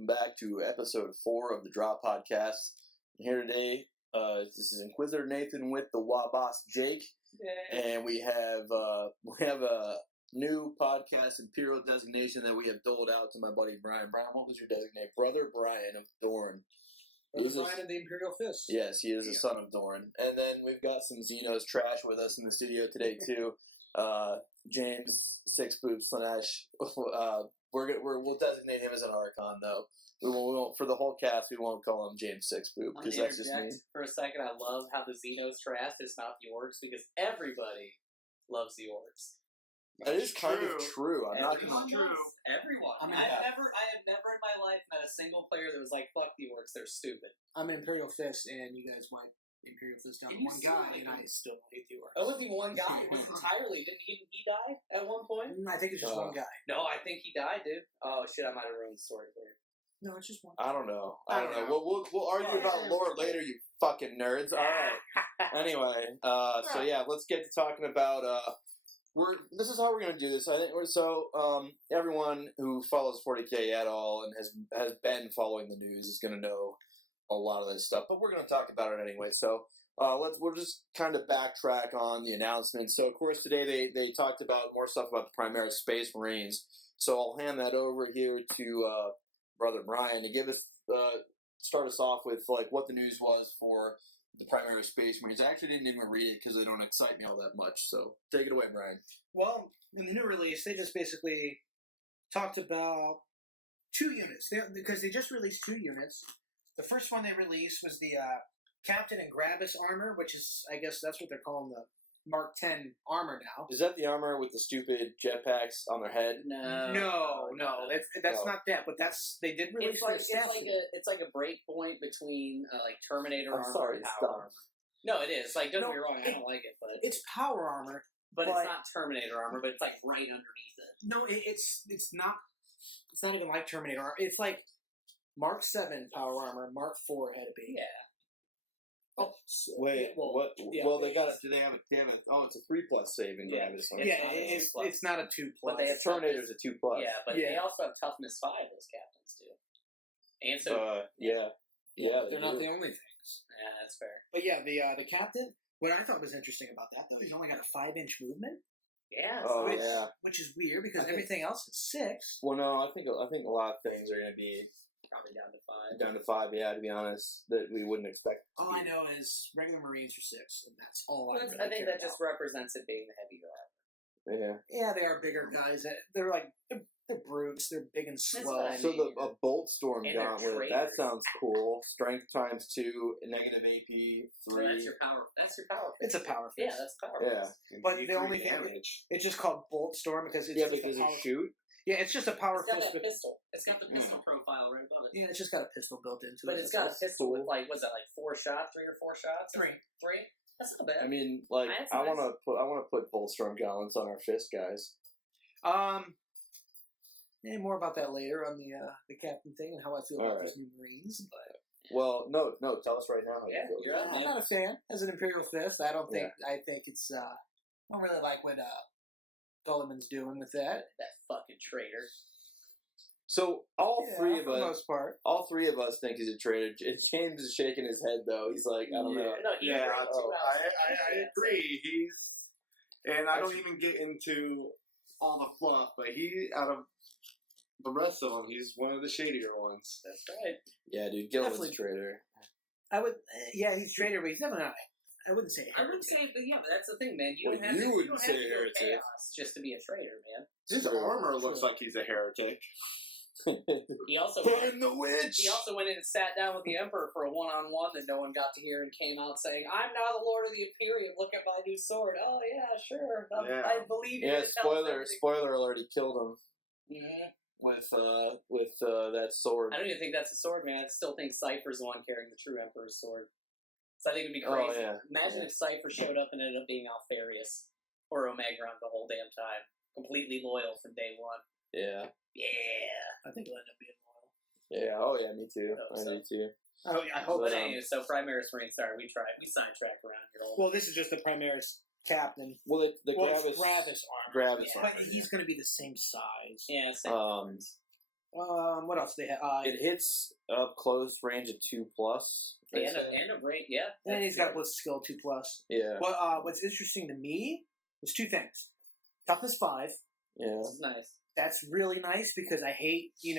welcome back to episode 4 of the Drop Podcast. I'm here today, this is Inquisitor Nathan with the Waboss Jake, and we have a new podcast Imperial designation that we have doled out to my buddy Brian. Brian, what was your designate? Brother Brian of Dorn. Brother Brian of the Imperial Fist. Yes, he is the son of Dorn. And then we've got some Xenos trash with us in the studio today too. James Sixboot Slanesh. We'll designate him as an Archon though. We won't for the whole cast. We won't call him James Sixboot because that's just me. For a second, I love how the Xenos trash is not the orcs because everybody loves the orcs. That is kind of true. Everyone. I have never in my life met a single player that was like, "Fuck the orcs, they're stupid." I'm Imperial Fist, and you guys went Imperial Fist down to one guy, and I still hate the orcs. Only one guy. It was entirely. Didn't he die at one point? I think it's just one guy. No, I think he died, dude. Oh shit, I might have ruined the story for you. No, it's just one. I don't know. We'll argue about lore later, you fucking nerds. All right. Anyway, so yeah, let's get to talking about. This is how we're going to do this. I think everyone who follows 40K at all and has been following the news is going to know a lot of this stuff, but we're going to talk about it anyway. So we'll just kind of backtrack on the announcement. So of course today they talked about more stuff about the Primaris Space Marines. So I'll hand that over here to Brother Brian to give us start us off with like what the news was for the Primaris Space Marines. I actually didn't even read it because they don't excite me all that much. So take it away, Brian. Well, in the new release, they just basically talked about 2 units because they just released 2 units. The first one they released was the Captain and Gravis armor, which is, I guess that's what they're calling the Mark 10 armor now. Is that the armor with the stupid jetpacks on their head? No. That's not that. But they did release. It's like a break point between like Terminator armor and power armor. No, it is. Like, don't get me wrong, I don't like it, but it's power armor. But it's not Terminator armor. But it's like right underneath it. No, it's not. It's not even like Terminator armor. It's like Mark 7 power armor. Mark 4 had to be. Yeah. Oh, wait. What? Yeah, well, they got it. Do they have it? Damn it! Oh, it's a 3+ saving. It's not a 2+. But they have Terminator's a 2+. Yeah, but they also have toughness 5 as captains too. And so they're not the only things. Yeah, that's fair. But yeah, the captain. What I thought was interesting about that though, he's only got a 5-inch movement. Yeah. Which is weird because everything else is 6. Well, no, I think a lot of things are going to be. Probably down to 5. Down to 5, yeah, to be honest, that we wouldn't expect. All I know is regular Marines are 6, and that's all I really think that just represents it being the heavier armor. Yeah, they are bigger guys. They're brutes. They're big and slow. So a Bolt Storm Gauntlet, that sounds cool. Strength times 2, negative AP 3. So that's your power. It's a power fist. Yeah, that's power. Yeah, but the only thing it's just called Bolt Storm because it's because it shoot. Yeah, it's just a power fist with pistol. It's got the pistol profile right above it. Yeah, it's just got a pistol built into it. But it's got a pistol with like 4 shots, 3 or 4 shots? 3. That's not bad. I mean, like I want to put Bolt Storm Gauntlets on our fist guys. More about that later on the captain thing and how I feel about these new Marines. But well, no, tell us right now how you feel. I'm not a fan as an Imperial Fist. I don't think I think it's I don't really like what Gulliman's doing with that. That fucking traitor. So all three of us, for the most part, all 3 of us think he's a traitor. James is shaking his head though. He's like, I don't know. No, I agree. And I don't even get into all the fluff, but out of the rest of them, he's one of the shadier ones. That's right. Yeah, dude, Gilliman's a traitor. I would, he's a traitor, but he's never not. I wouldn't say. I wouldn't say, but that's the thing, man. You wouldn't say heretic just to be a traitor, man. His armor looks like he's a heretic. He also Burn the witch. He also went in and sat down with the Emperor for a one-on-one that no one got to hear, and came out saying, "I'm now the Lord of the Imperium. Look at my new sword." Oh yeah, sure. I believe you. Yeah, spoiler alert. He killed him. Mm-hmm. With that sword. I don't even think that's a sword, man. I still think Cypher's the one carrying the true Emperor's sword. So I think it'd be crazy. Oh, yeah. Imagine if Cypher showed up and ended up being Alfarius or Omegron the whole damn time. Completely loyal from day one. Yeah. Yeah. I think he'll end up being loyal. Yeah, oh yeah, me too. Me too. I hope but anyway, so Primaris Marine, sorry, we sidetrack around here. Well, this is just the Primaris captain. Well, the Gravis armor. Gravis armor. But he's going to be the same size. Yeah, same size. What else do they have? It hits up close range of 2+. And a rate, yeah. And he's got a blitz skill 2+. Yeah. Well, what's interesting to me is 2 things. Toughness 5. Yeah. This is nice. That's really nice because I hate, you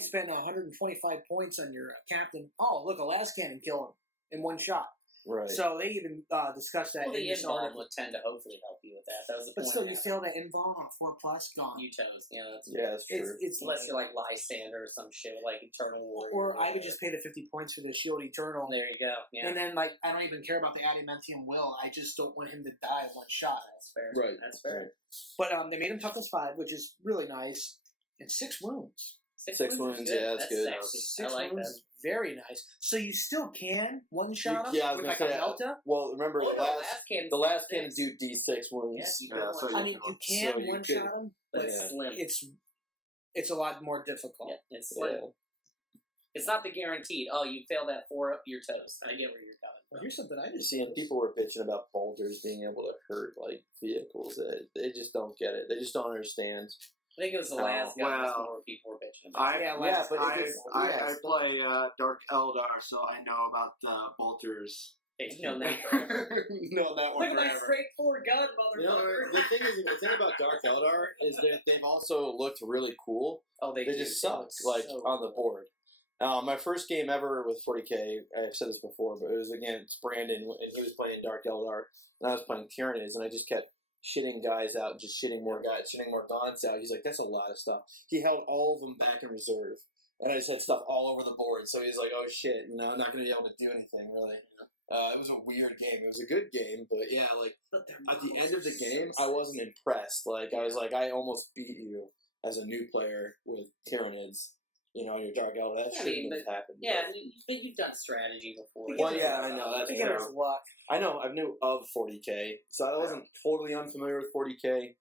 spend 125 points on your captain. Oh, look, a last cannon kill him in one shot. Right. So they even discussed that. Well, the in this involve article. would tend to hopefully help you with that. That was the But point. still, you fail that involve on a 4+, gone. You toast. Yeah, that's true. It's unless you're like Lysander or some shit like Eternal Warrior. Or I would just pay the 50 points for the Shield Eternal. There you go. Yeah. And then, I don't even care about the Adamantium Will. I just don't want him to die in one shot. That's fair. Right. That's fair. But they made him toughness 5, which is really nice. And 6 wounds. 6 wounds, yeah, that's good. Sexy. 6 I like wounds, that. very nice. So you still can one-shot him Yeah, I was with gonna a say, Melta? well, remember The last cannon do D6 wounds. Yeah, so I mean, you can So you one-shot could- him, but but it's slim. it's a lot more difficult. Yeah, it's slim. Yeah. It's not the guaranteed. Oh, you fail that 4 up, you're toast. I get where you're coming Well, from. here's something I You just see, and people were bitching about bolters being able to hurt vehicles. They just don't get it. They just don't understand. I think it was the last guy well, where people were bitching about. I play Dark Eldar, so I know about the bolters. You've known that forever. No, that one Look at my forever. straightforward gun, motherfucker. The thing about Dark Eldar is that they've also looked really cool. Oh, they just suck, so on the board. My first game ever with 40K, I've said this before, but it was against Brandon, and he was playing Dark Eldar, and I was playing Tyranids, and I just kept shitting guys out, just shitting more gaunts out. He's like, that's a lot of stuff. He held all of them back in reserve, and I just had stuff all over the board, so he's like, oh shit, I'm not going to be able to do anything, really. It was a weird game. It was a good game, but yeah, at the end of the game, I wasn't impressed. I was like, I almost beat you as a new player with Tyranids. Your Dark Eldar. That shouldn't have happened. Yeah, you've done strategy before. Well, yeah, I know. That's beginner's luck. I know. I knew of 40K, so I wasn't totally unfamiliar with 40K.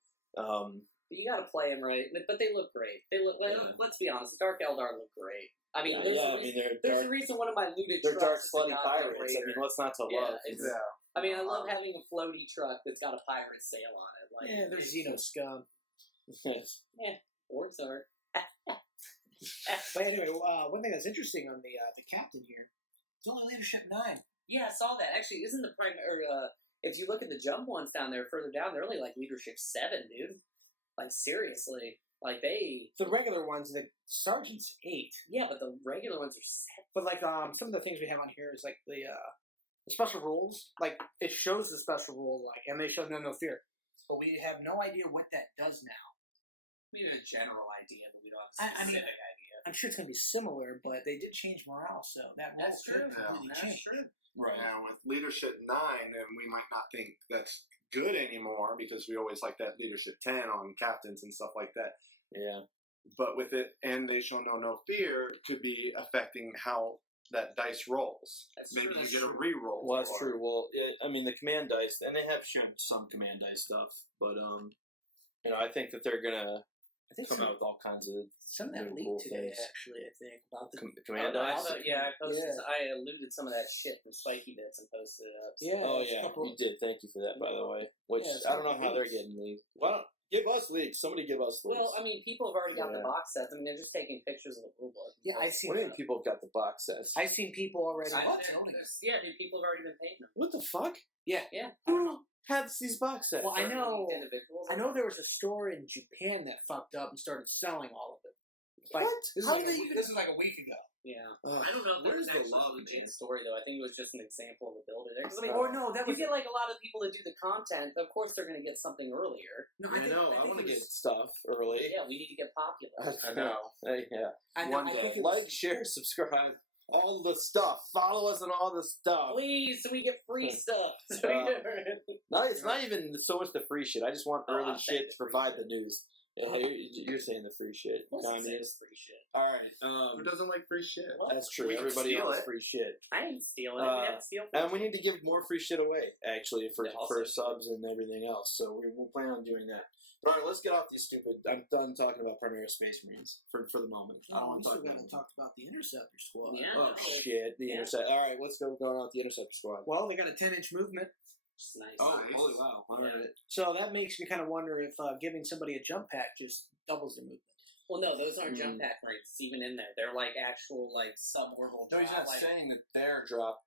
You got to play them right, but they look great. They look. Let's be honest, the Dark Eldar look great. I mean, there's a reason one of my looted they're dark trucks slutty pirates. I mean, what's not to love? I mean, I love having a floaty truck that's got a pirate sail on it. They're Xeno scum. Yeah, orcs are. But anyway, one thing that's interesting on the captain here is only leadership 9. Yeah, I saw that. Actually, isn't the primary? If you look at the jump ones down there, further down, they're only leadership 7, dude. Seriously, The regular ones, the sergeant's 8. Yeah, but the regular ones are 7. But some of the things we have on here is the special rules. It shows the special rule, and they show no fear. But we have no idea what that does now. We have a general idea, but we don't have a specific idea. I'm sure it's going to be similar, but they did change morale, so that rule could completely change. True. Right. And with leadership 9, and we might not think that's good anymore because we always like that leadership 10 on captains and stuff like that. Yeah. But with it, and they show no fear, could be affecting how that dice rolls. Maybe you get a re-roll. Well, that's true. Well, the command dice, and they have shown some command dice stuff, but I think that they're gonna come out with all kinds of some of that really leaked cool today, things. actually, I think, about the command dice. I posted. I alluded some of that shit from Spiky Bits and posted it up. Yeah. Oh yeah, you did. Thank you for that, by the way. Which I don't know how they're getting leaked. Why don't give us leaks? Somebody give us leaks. Well, people have already got the box sets. They're just taking pictures of the rulebook. Yeah, I see. What do you mean people have got the box sets? I've seen people already. Yeah, dude, people have already been paying them. What the fuck? Yeah. Who has these box sets? Well, I know there was a store in Japan that fucked up and started selling all of it. What? This is like a week ago. Yeah. I don't know if where's there's the love, legit story, though. I think it was just an example of a builder there. You get a lot of people that do the content. Of course, they're going to get something earlier. No, I know. I want to get stuff early. Yeah, we need to get popular. I know. Yeah. One day. Like, share, subscribe. All the stuff. Follow us on all the stuff. Please, so we get free stuff. It's not even so much the free shit. I just want early shit to provide the news. You're saying the free shit. Free shit. All right. Who doesn't like free shit? That's true. We can Everybody steal wants it. free shit. I ain't stealing it. We have to steal And we need to give more free shit away, actually, for also subs and everything else. So we will plan on doing that. All right, let's get off these stupid. I'm done talking about Primary Space Marines for the moment. I don't want to talk about the Interceptor Squad. Yeah. Oh shit, the Interceptor. All right, what's going on with the Interceptor Squad? Well, they got a 10-inch movement. Just nice. Oh, holy wow! All right. So that makes me kind of wonder if giving somebody a jump pack just doubles their movement. Well, no, those aren't jump pack Marines. It's even in there. They're like actual like suborbital. No, he's not like, saying that they're jump.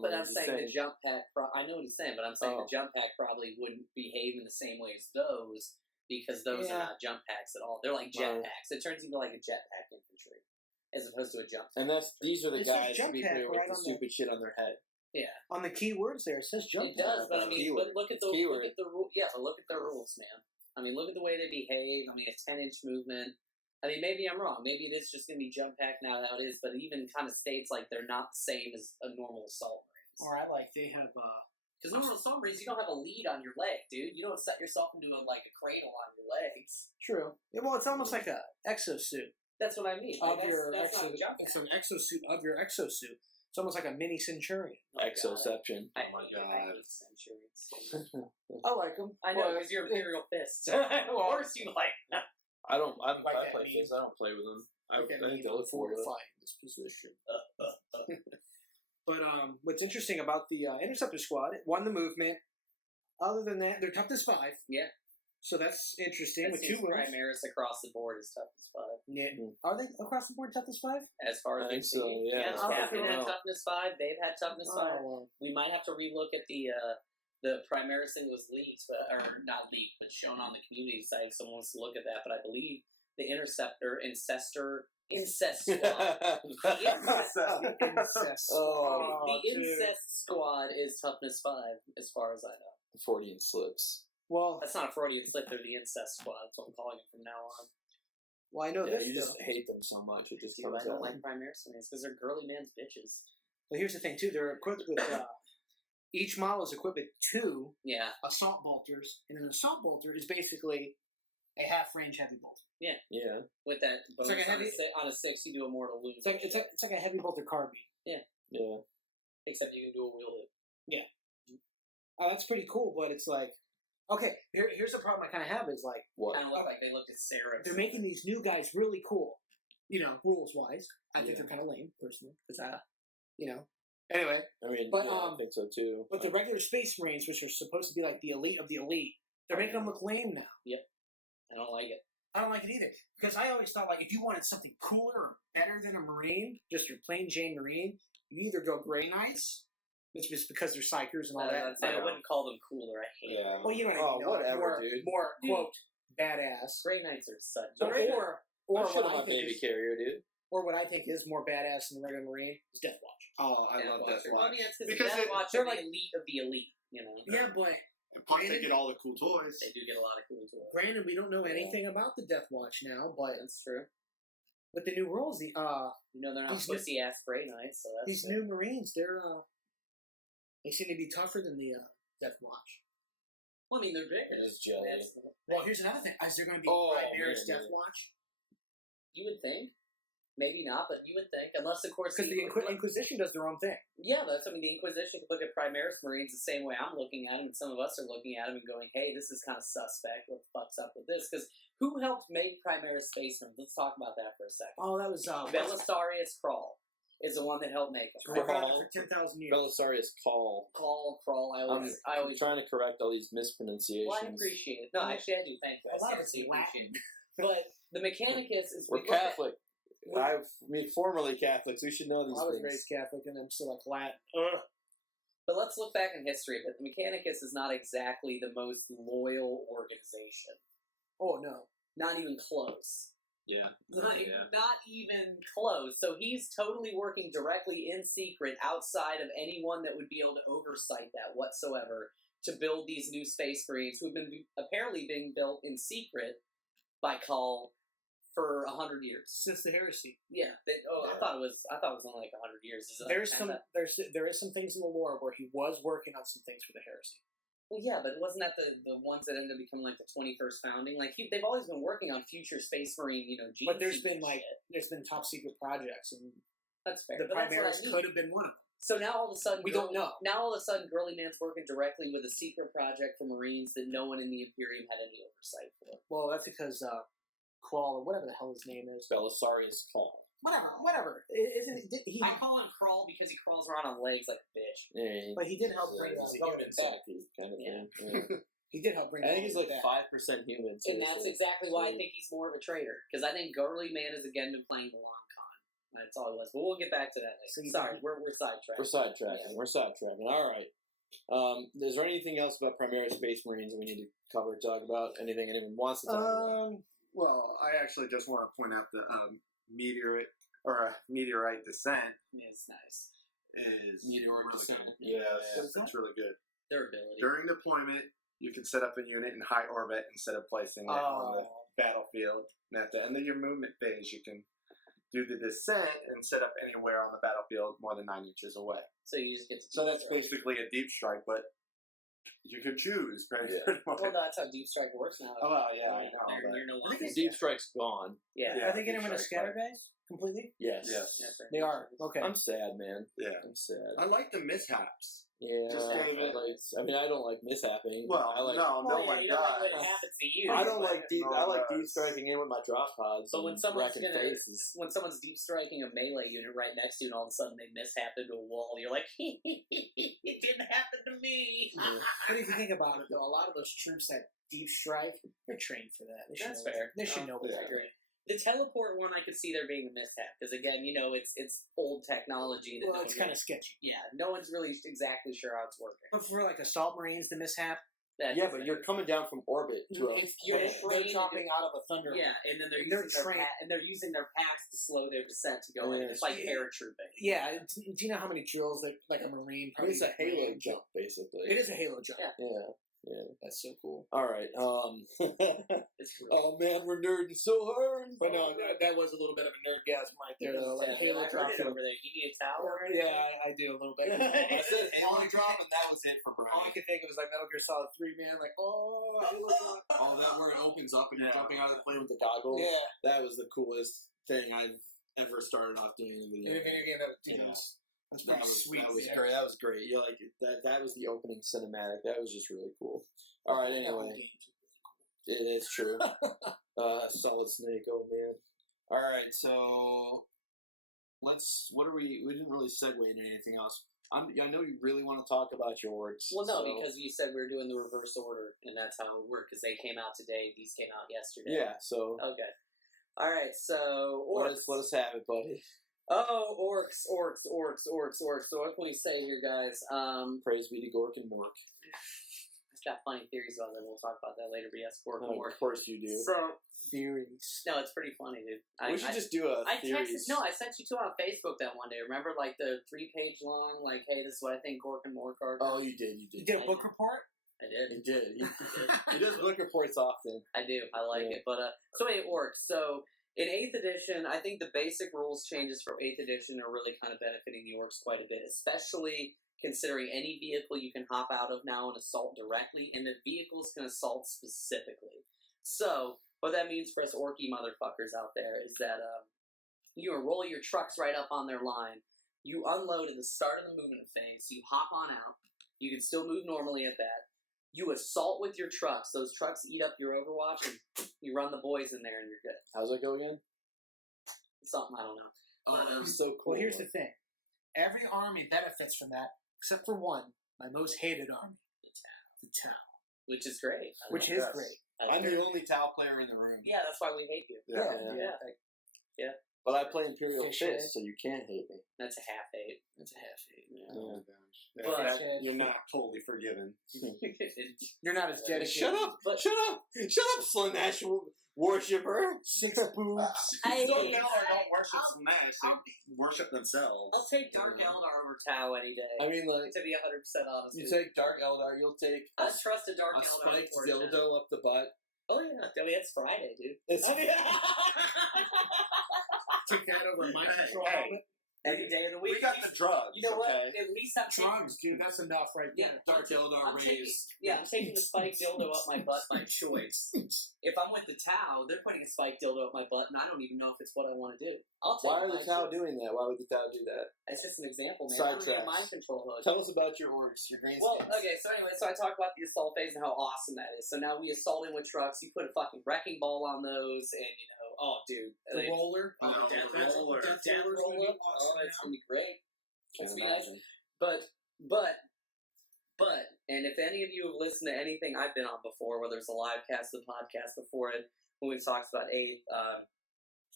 But I'm saying the jump pack. I know what he's saying, but I'm saying the jump pack probably wouldn't behave in the same way as those because those are not jump packs at all. They're like jet packs. It turns into like a jet pack infantry as opposed to a jump. And these are the guys to be clear with the stupid shit on their head. Yeah. On the keywords there, it says jump. It does, but I mean, but look at the rules. Yeah, but look at the rules, man. I mean, look at the way they behave. I mean, a 10-inch movement. I mean, maybe I'm wrong. Maybe it is just going to be jump pack now how it is, but it even kind of states like they're not the same as a normal assault marines. Or they have because normal assault marines, you don't have a lead on your leg, dude. You don't set yourself into a cradle on your legs. True. Yeah, well, it's almost like a exosuit. That's what I mean. That's not a jump pack. It's an exosuit of your exosuit. It's almost like a mini Centurion. Exoception. Oh my god. Centurions. I like them. I know, because you're Imperial Fists. Of course you like them. I play fists. I don't play with them. I think they look forward to fighting this position. But what's interesting about the Interceptor Squad, it won the movement. Other than that, they're toughness 5. Yeah. So that's interesting. That with 2 wins. Primaris across the board is toughness 5. Yeah. Are they across the board toughness 5? As far as I think so, yeah. Captain had toughness 5. They've had toughness 5. Well. We might have to relook at the Primaris thing was leaked, or not leaked, but shown on the community site. Someone wants to look at that, but I believe the Incest Squad. The Incest Squad is toughness 5, as far as I know. The Freudian slips. Well, that's not a Freudian slip. They're the Incest Squad. That's what I'm calling it from now on. Well, I know this. You just hate them so much. It just comes I don't out. like Primaris because they're girly man's bitches. Well, here's the thing too. They're equipped with each model is equipped with 2 assault bolters, and an assault bolter is basically a half-range heavy bolter. Yeah. Yeah. With that bonus it's like on a 6, you do a mortal wound. It's like a heavy bolter carbine. Yeah. Yeah. Except you can do a wheel hit. Yeah. Oh, that's pretty cool, but it's like, okay, here's the problem I kind of have is like, what? Kind of look like they looked at Sarah. They're making these new guys really cool, rules-wise. I think they're kind of lame, personally, because Anyway. I mean, but, I think so too. But the regular Space Marines, which are supposed to be like the elite of the elite, they're making them look lame now. Yeah. I don't like it. I don't like it either. Because I always thought, like, if you wanted something cooler or better than a Marine, just your plain Jane Marine, you either go Grey Knights, which is because they're psychers and all that. I wouldn't call them cooler. I hate them. Well, you know whatever, dude. More, quote, badass. Grey Knights are such... Or what I think baby carrier, dude. Or what I think is more badass than the regular Marine is Death Watch. Oh, I love Death Watch. Because Death Watch are like elite of the elite, Yeah, but... And plus, they get all the cool toys. They do get a lot of cool toys. Granted, we don't know anything about the Death Watch now, but... That's true. With the new rules, they're not pussy-ass Grey Knights, so that's... These new Marines, they seem to be tougher than the Death Watch. Well, I mean, they're bigger. It is jelly. Well, here's another thing. Is there going to be Primaris Death Watch? You would think. Maybe not, but you would think. Unless, of course... Because the Inquisition does their own thing. Yeah, the Inquisition could look at Primaris Marines the same way I'm looking at them, and some of us are looking at them and going, hey, this is kind of suspect. What the fuck's up with this? Because who helped make Primaris Space Marines? Let's talk about that for a second. Oh, that was... Belisarius Crawl is the one that helped make them. I've had it for 10,000 years. Belisarius Crawl. Crawl. I always trying to correct all these mispronunciations. Well, I appreciate it. No, actually, I do. Thank you. I seriously appreciate it. But the Mechanicus is... We're Catholic. Formerly Catholics. We should know these things. I was raised Catholic, and I'm still like Latin. But let's look back in history. But the Mechanicus is not exactly the most loyal organization. Oh, no. Not even close. Yeah. Not even close. So he's totally working directly in secret outside of anyone that would be able to oversight that whatsoever to build these new Space Marines who have been apparently being built in secret by Call for 100 years since the heresy. Yeah. I thought it was only like 100 years. There is some things in the lore where he was working on some things for the heresy. Well, yeah, but wasn't that the ones that ended up becoming like the 21st founding? Like they've always been working on future Space Marine, genes. But there's been top secret projects, and that's fair. The Primaris could have been one of them. So now all of a sudden we don't know. Now all of a sudden, Girly Man's working directly with a secret project for Marines that no one in the Imperium had any oversight for. Well, that's because Crawl, or whatever the hell his name is. Belisarius Crawl. Whatever. I call him Crawl because he crawls around on legs like a bitch. Yeah, but he did help bring the human back kind of thing. Yeah. He did help bring. I think he's like that. 5% human. And that's seriously. exactly why I think he's more of a traitor. Because I think Gurley Man has again been playing the long con. That's all it was. But we'll get back to that later. So Sorry, we're sidetracked. We're sidetracking. We're sidetracking. All right. Is there anything else about Primaris Space Marines that we need to cover, talk about? Anything anyone wants to talk about? Well, I actually just want to point out the meteorite descent It's nice. is Meteoric really descent. good. Yeah. It's really good. Their ability. During deployment, you can set up a unit in high orbit instead of placing it on the battlefield. And at the end of your movement phase, you can do the descent and set up anywhere on the battlefield more than 9 inches away. So you just get to. So that's basically a deep strike, but you can choose pretty much. Well, that's how Deep Strike works now. Oh, well, yeah, I know. But You're no I think longer. it's Deep Strike's gone. Yeah. Are they getting rid of scatter guys completely? Yes. Yeah. They are. Okay. I'm sad, man. Yeah. I'm sad. I like the mishaps. Yeah. Just kind of I mean, I don't like mishapping. Well, I like. no Well, one you don't like does. what happens to you. I don't like deep. I like No, deep striking in with my drop pods. But when and someone's wrecking gonna, faces. when someone's deep striking a melee unit right next to you, and all of a sudden they mishap into a wall, you're like, it didn't happen to me. But if you think about it, though, a lot of those troops that deep strike, they're trained for that. They should That's know. fair. They should know what yeah. they're doing. The teleport one, I could see there being a mishap because again, it's old technology. That Well, it's kind of sketchy. yeah, no one's really exactly sure how it's working. But for like assault marines, the mishap, That's Yeah, but you're coming down from orbit to a. You're they're trained- dropping out of a thunder. yeah, and then they're They're using their trained- and they're using their packs to slow their descent to go in. Yeah. It's like paratrooping. Yeah. Do you know how many drills that like a marine? I mean, it's a probably- halo jump, basically. It is a halo jump. Yeah. Yeah. Yeah. That's so cool. All right. It's cool. Oh man, we're nerding so hard. But no, that was a little bit of a nerdgasm right there. Though. Like Yeah, halo I drop. heard it over there. You need a tower? or Yeah, anything? I do a little bit. I said halo drop, and that was it for All I Brian. could think of was like Metal Gear Solid 3, man. Like, oh, halo drop. Oh, that where it opens up and you're Yeah. jumping out of the plane with the goggles. Yeah. That was the coolest thing I've ever started off doing in a video. In a video game, that was, dude, Yeah. that's That pretty was, sweet. that was yeah. great. That was great. You like that? That was the opening cinematic. That was just really cool. All right. That whole Anyway, game's it is true. Solid Snake. Oh man. All right. So let's. What are we? We didn't really segue into anything else. I know you really want to talk about your orcs. Well, no, so- because you said we were doing the reverse order, and that's how it would work. Because they came out today, these came out yesterday. Yeah. So Okay. All right. So orcs. let us have it, buddy. Oh, orcs. So what can we say here, guys? Praise be to Gork and Mork. I've got funny theories about that. We'll talk about that later. But yes, orc and Oh, orc. of course you do. So Theories. no, it's pretty funny, dude. We should just do a I texted. theories. No, I sent you two on Facebook that one day. Remember, like the 3-page long, like, hey, this is what I think Gork and Mork are. Oh, you did. You You did. did a book report? I did. He did. He does book reports often. I do. I like Yeah. it. But so anyway, it works. So in 8th edition, I think the basic rules changes for 8th edition are really kind of benefiting the orcs quite a bit, especially considering any vehicle you can hop out of now and assault directly, and the vehicles can assault specifically. So what that means for us orky motherfuckers out there is that you roll your trucks right up on their line. You unload at the start of the movement phase. You hop on out. You can still move normally at that. You assault with your trucks. Those trucks eat up your Overwatch, and you run the boys in there, and you're good. How's that go again? Something I don't know. Oh, that was so cool. Well, here's the thing. Every army benefits from that, except for one, my most hated army. The town. Which is great. I Which love is that. great. That's I'm great. the only Tau player in the room. Yeah, that's why we hate you. Yeah. But I play Imperial Fish Fist, head. so you can't hate me. That's a half hate. That's a half hate. Yeah. But- You're not totally forgiven. You're not as dedicated. Shut up! Shut up! Shut up, Slanesh worshipper! 6 boobs. I Don't hate- yell or don't worship Slanesh. They worship themselves. I'll take Dark Eldar over Tau any day. I mean, like, to be 100% honest. you with you. take Dark Eldar, you'll take I trust a Dark a Eldar. spiked before Tau. dildo up the butt. Oh yeah, I mean it's Friday, dude. It's, I mean, Took that over a mind Hey, control hey. helmet. every day of the week. We got the drugs. You know what? Okay? At least I'm taking. Drugs, dude. That's enough right Yeah, there. Dark Eldar I'm taking, raised. I'm taking the spiked dildo up my butt by choice. If I'm with the Tau, they're putting a spiked dildo up my butt, and I don't even know if it's what I want to do. I'll take Why are my the Tau choice. doing that? Why would the Tau do that? It's just an example, man. Sidetracks. I'm your mind control hook. Tell us about your orcs, your green Well, skins. okay, so anyway, so I talked about the assault phase and how awesome that is. So now we assault in with trucks, you put a fucking wrecking ball on those, and oh, dude. The roller. Oh, the the death roller. Death Death roller's roll gonna be up. awesome Oh, it's now. gonna be great. Can't It's gonna be nice. imagine. But And if any of you have listened to anything I've been on before, whether it's a live cast or the podcast before it, when we've talked about 8th,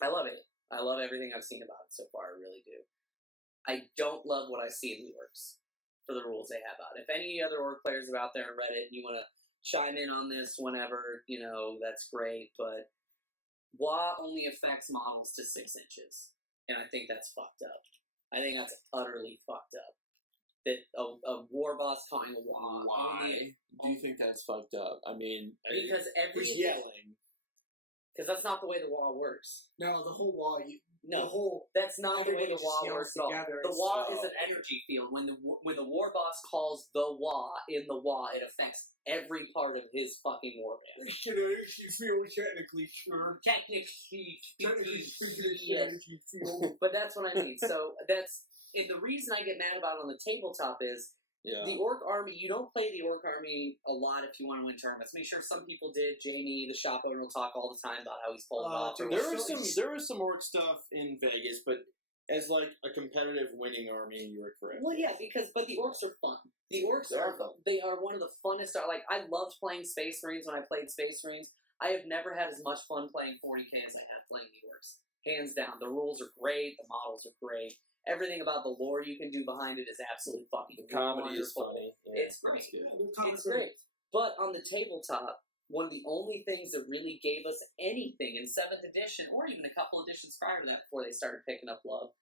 I love it. I love everything I've seen about it so far. I really do. I don't love what I see in the orcs for the rules they have out. If any other orc players are out there on Reddit and you want to chime in on this whenever, that's great. But WA only affects models to 6 inches. And I think that's fucked up. I think that's utterly fucked up. That a war boss calling a WA. Why do you think that's fucked up? I mean, because who's yelling? Because that's not the way the WA works. No, the whole wall. That's not the way the WA works at all. The WA is an Oh. energy field. When the war boss calls the WA in the WA, it affects every part of his fucking war band. This should actually feel technically sure. Technically speaking, yes. energy field. But that's what I mean. So and the reason I get mad about it on the tabletop is the orc army. You don't play the orc army a lot if you want to win tournaments. Make sure some people did. Jamie, the shop owner, will talk all the time about how he's pulled off. There was some orc stuff in Vegas, but as like a competitive winning army, you were correct. Well, yeah, but the orcs are fun. The orcs are fun. They are one of the funnest. Like, I loved playing Space Marines when I played Space Marines. I have never had as much fun playing 40K as I have playing the orcs. Hands down. The rules are great. The models are great. Everything about the lore you can do behind it is absolutely fucking The comedy is wonderful. funny. Yeah, It's great. Yeah, It's great. But on the tabletop, one of the only things that really gave us anything in 7th edition, or even a couple editions prior to that before they started picking up love,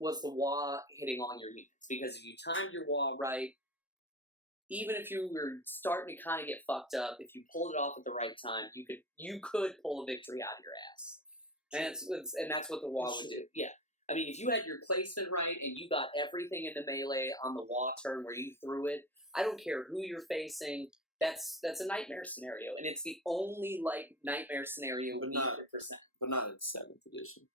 was the WA hitting on your units. Because if you timed your WA right, even if you were starting to kind of get fucked up, if you pulled it off at the right time, you could pull a victory out of your ass. And that's what the WA would do. Yeah. I mean, if you had your placement right and you got everything into melee on the WA turn where you threw it, I don't care who you're facing, that's a nightmare scenario. And it's the only, nightmare scenario we could present. But not in 7th edition.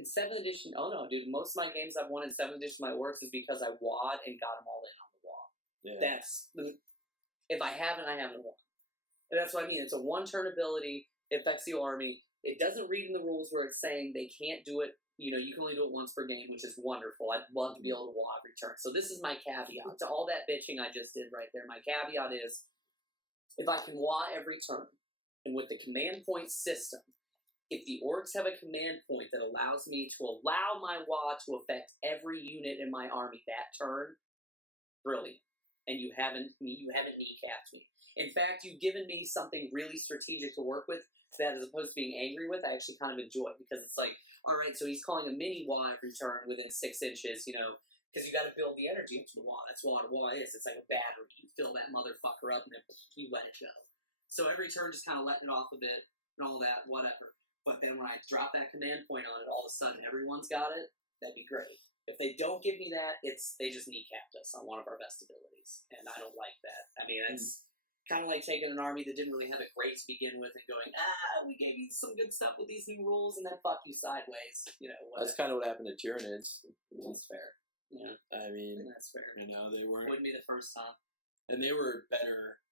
In 7th edition, oh no, dude, most of my games I've won in 7th edition of my works is because I WA'd and got them all in on the WA. Yeah. If I haven't, I haven't won. And that's what I mean. It's a one-turn ability. It affects the army. It doesn't read in the rules where it's saying they can't do it. You can only do it once per game, which is wonderful. I'd love to be able to WA every turn. So this is my caveat to all that bitching I just did right there. My caveat is, if I can WA every turn, and with the command point system, if the orcs have a command point that allows me to allow my WA to affect every unit in my army that turn, brilliant. And you haven't kneecapped me. In fact, you've given me something really strategic to work with that, as opposed to being angry with, I actually kind of enjoy, because it's like, all right, so he's calling a mini WA every turn within 6 inches, because you got to build the energy into the WA. That's what a WA is. It's like a battery. You fill that motherfucker up and then you let it go. So every turn, just kind of letting it off a bit and all that, whatever. But then when I drop that command point on it, all of a sudden everyone's got it. That'd be great. If they don't give me that, they just kneecapped us on one of our best abilities, and I don't like that. I mean, it's kind of like taking an army that didn't really have it great to begin with and going, we gave you some good stuff with these new rules, and then fuck you sideways. That's kind of what happened to Tyranids. That's fair. Yeah, I mean, that's fair. They weren't. Wouldn't be the first time. And they were better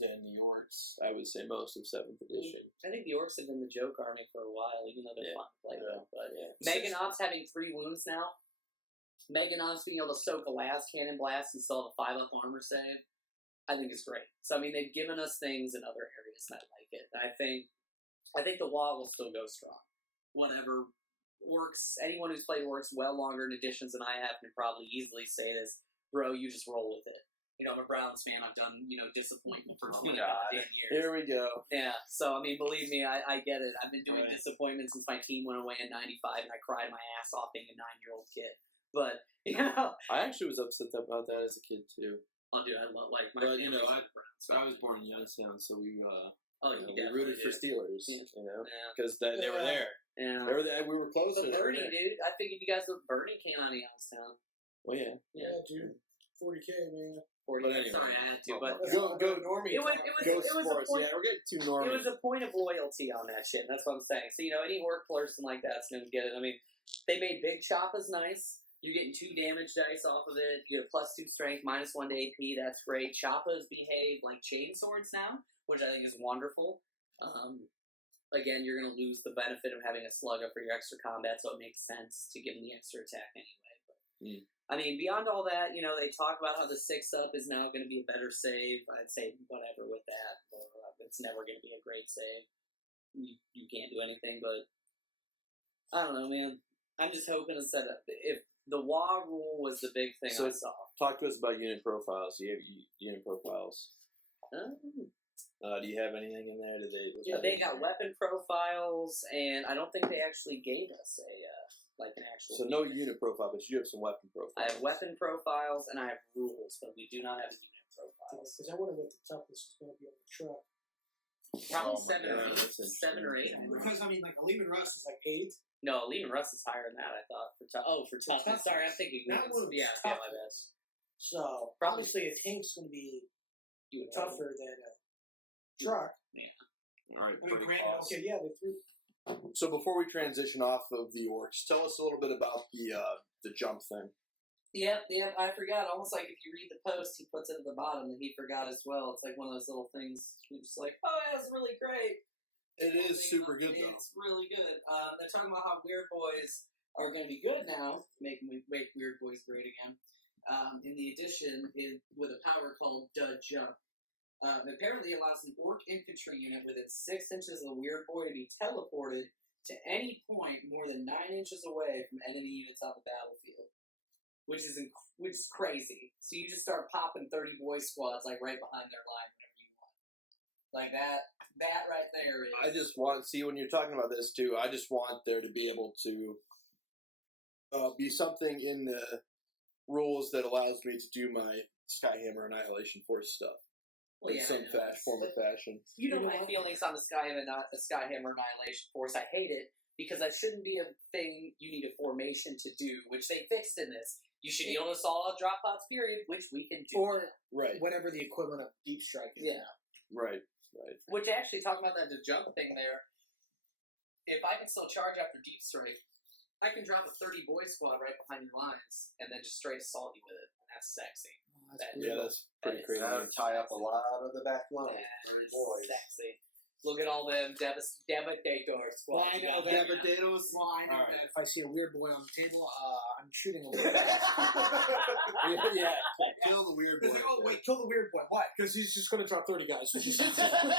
than the orcs, I would say, most of 7th edition. I think the orcs have been the joke army for a while, even though they're fun to play with. But Meganov's having 3 wounds now. Meganov's being able to soak a last cannon blast and still have a 5-up armor save. I think it's great. So, I mean, they've given us things in other areas, and I like it. I think the WA will still go strong. Whatever orcs, anyone who's played orcs well longer in editions than I have can probably easily say this, bro, you just roll with it. I'm a Browns fan. I've done, disappointment for 20 years. Here we go. Yeah, so, I mean, believe me, I get it. I've been doing disappointment since my team went away in 95, and I cried my ass off being a 9-year-old kid. But, I actually was upset about that as a kid, too. Oh, dude, I love, my but, family Browns. But I was born in Youngstown, so we rooted for did. Steelers, Yeah. because they were there. Yeah. They were there. We were close. But Bernie, dude, I figured you guys would. Bernie came out of Youngstown. Well, yeah. Yeah, dude. 40K, man. 40. But anyway. Sorry, I had to. But Go normie. It was a point. Yeah, we're getting too normie. It was a point of loyalty on that shit. And that's what I'm saying. So any orc person like that's gonna get it. I mean, they made Big Choppa's nice. You're getting 2 damage dice off of it. You have +2 strength, -1 to AP. That's great. Choppas behave like chainswords now, which I think is wonderful. Again, you're going to lose the benefit of having a slugger for your extra combat, so it makes sense to give them the extra attack anyway. But I mean, beyond all that, they talk about how the 6-up is now going to be a better save. I'd say whatever with that. It's never going to be a great save. You can't do anything, but I don't know, man. I'm just hoping instead of if the WA rule was the big thing I saw. Talk to us about unit profiles. Do you have unit profiles? Do you have anything in there? They got weapon profiles, and I don't think they actually gave us an actual. So no unit profile, but you have some weapon profiles. I have weapon profiles and I have rules, but we do not have unit profiles. Because I wonder what the toughest is going to be on the truck. Probably 7 or 8. 7 or 8. Because, I mean, like, a Lehman Russ is like 8. No, Lehman Russ is higher than that, I thought. For toughness. Sorry, I'm thinking that units. one's Yeah, tough. my bad. So, Probably- obviously, a tank's going to be You tougher than a truck. All right, I mean, pretty granted, close. okay, yeah, they threw. So before we transition off of the orcs, tell us a little bit about the jump thing. Yep, I forgot. Almost like if you read the post, he puts it at the bottom, and he forgot as well. It's like one of those little things. You're just like, oh, that's really great. It is super good, though. It's really good. They're talking about how Weird Boys are going to be good now, make Weird Boys great again. In the addition, with a power called Jump. Apparently allows an orc infantry unit within 6 inches of a Weird Boy to be teleported to any point more than 9 inches away from enemy units on the battlefield. Which is crazy. So you just start popping 30 boy squads like right behind their line whenever you want. Like that right there is. I just want when you're talking about this too. I just want there to be able to be something in the rules that allows me to do my Skyhammer Annihilation Force stuff. Well, in some form or fashion. You know my feelings on the Skyhammer Annihilation Force. I hate it because that shouldn't be a thing you need a formation to do, which they fixed in this. You should be able to solve drop pods, period, which we can do. Or right. whatever the equivalent of deep strike is. Yeah. Right. Which actually, talking about the jump thing there, if I can still charge after deep strike, I can drop a 30 boy squad right behind your lines and then just straight assault you with it. And that's sexy. That's pretty crazy. That would tie up a lot of the back line. That's sexy. Look at all them Devastator squads. Well, I know that. That if I see a Weird Boy on the table, I'm shooting a Weird Boy. Yeah, kill the Weird Boy. Oh, wait, kill the Weird Boy. Why? Because he's just going to drop 30 guys. You don't understand.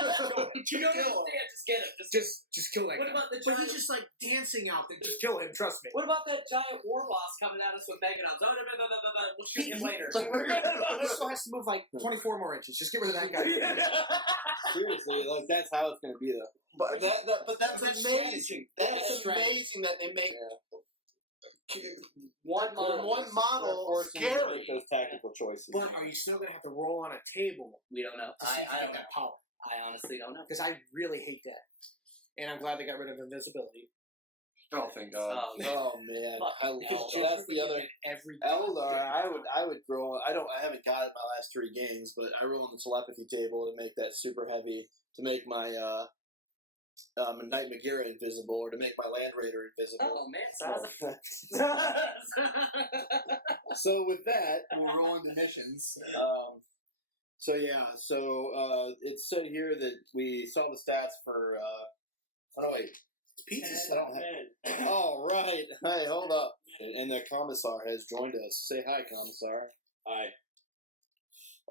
Just get him. Just kill that guy. About the But giant... he's just like dancing out there. Just kill him, trust me. What about that giant war boss coming at us with megadons? We'll shoot him later. He still has to move like 24 more inches. Just get rid of that guy. Seriously, like that's how it's going to be though. But that's amazing. That's amazing that they make one model scary. Those tactical choices. But are you still going to have to roll on a table? We don't know. I don't have power. I honestly don't know. Because I really hate that. And I'm glad they got rid of invisibility. Oh, thank God. Oh man, that's the other. Every Eldar, I would roll. I haven't got it my last 3 games, but I roll on the telepathy table to make that super heavy, to make my Knight Magira invisible, or to make my Land Raider invisible. Oh man, so with that, we're rolling the missions. It said here that we saw the stats for. Oh no, wait. Pizzas? I don't have. All right. Hey, hold up. And the commissar has joined us. Say hi, commissar. Hi.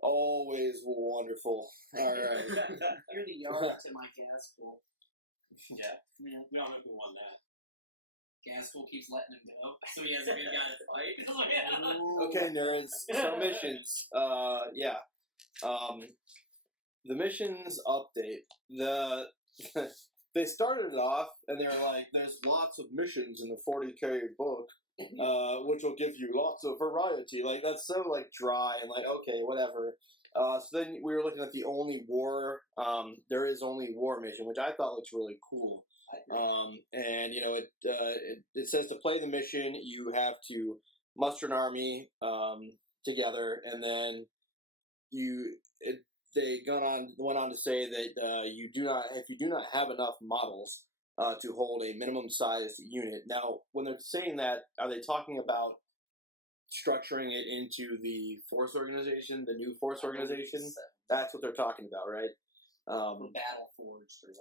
Always wonderful. All right. You're the yard to my gas pool. Yeah. We don't know who won that. Gas pool keeps letting him go, so he has a good guy to fight. Okay, nerds. So missions. The missions update. They started it off, and they were like, "There's lots of missions in the 40K book, which will give you lots of variety." Like that's so like dry and like okay, whatever. So then we were looking at the only war. There is only war mission, which I thought looks really cool. And it says to play the mission, you have to muster an army together, and then they went on to say that if you do not have enough models to hold a minimum sized unit. Now, when they're saying that, are they talking about structuring it into the force organization, the new force organization? That's what they're talking about, right?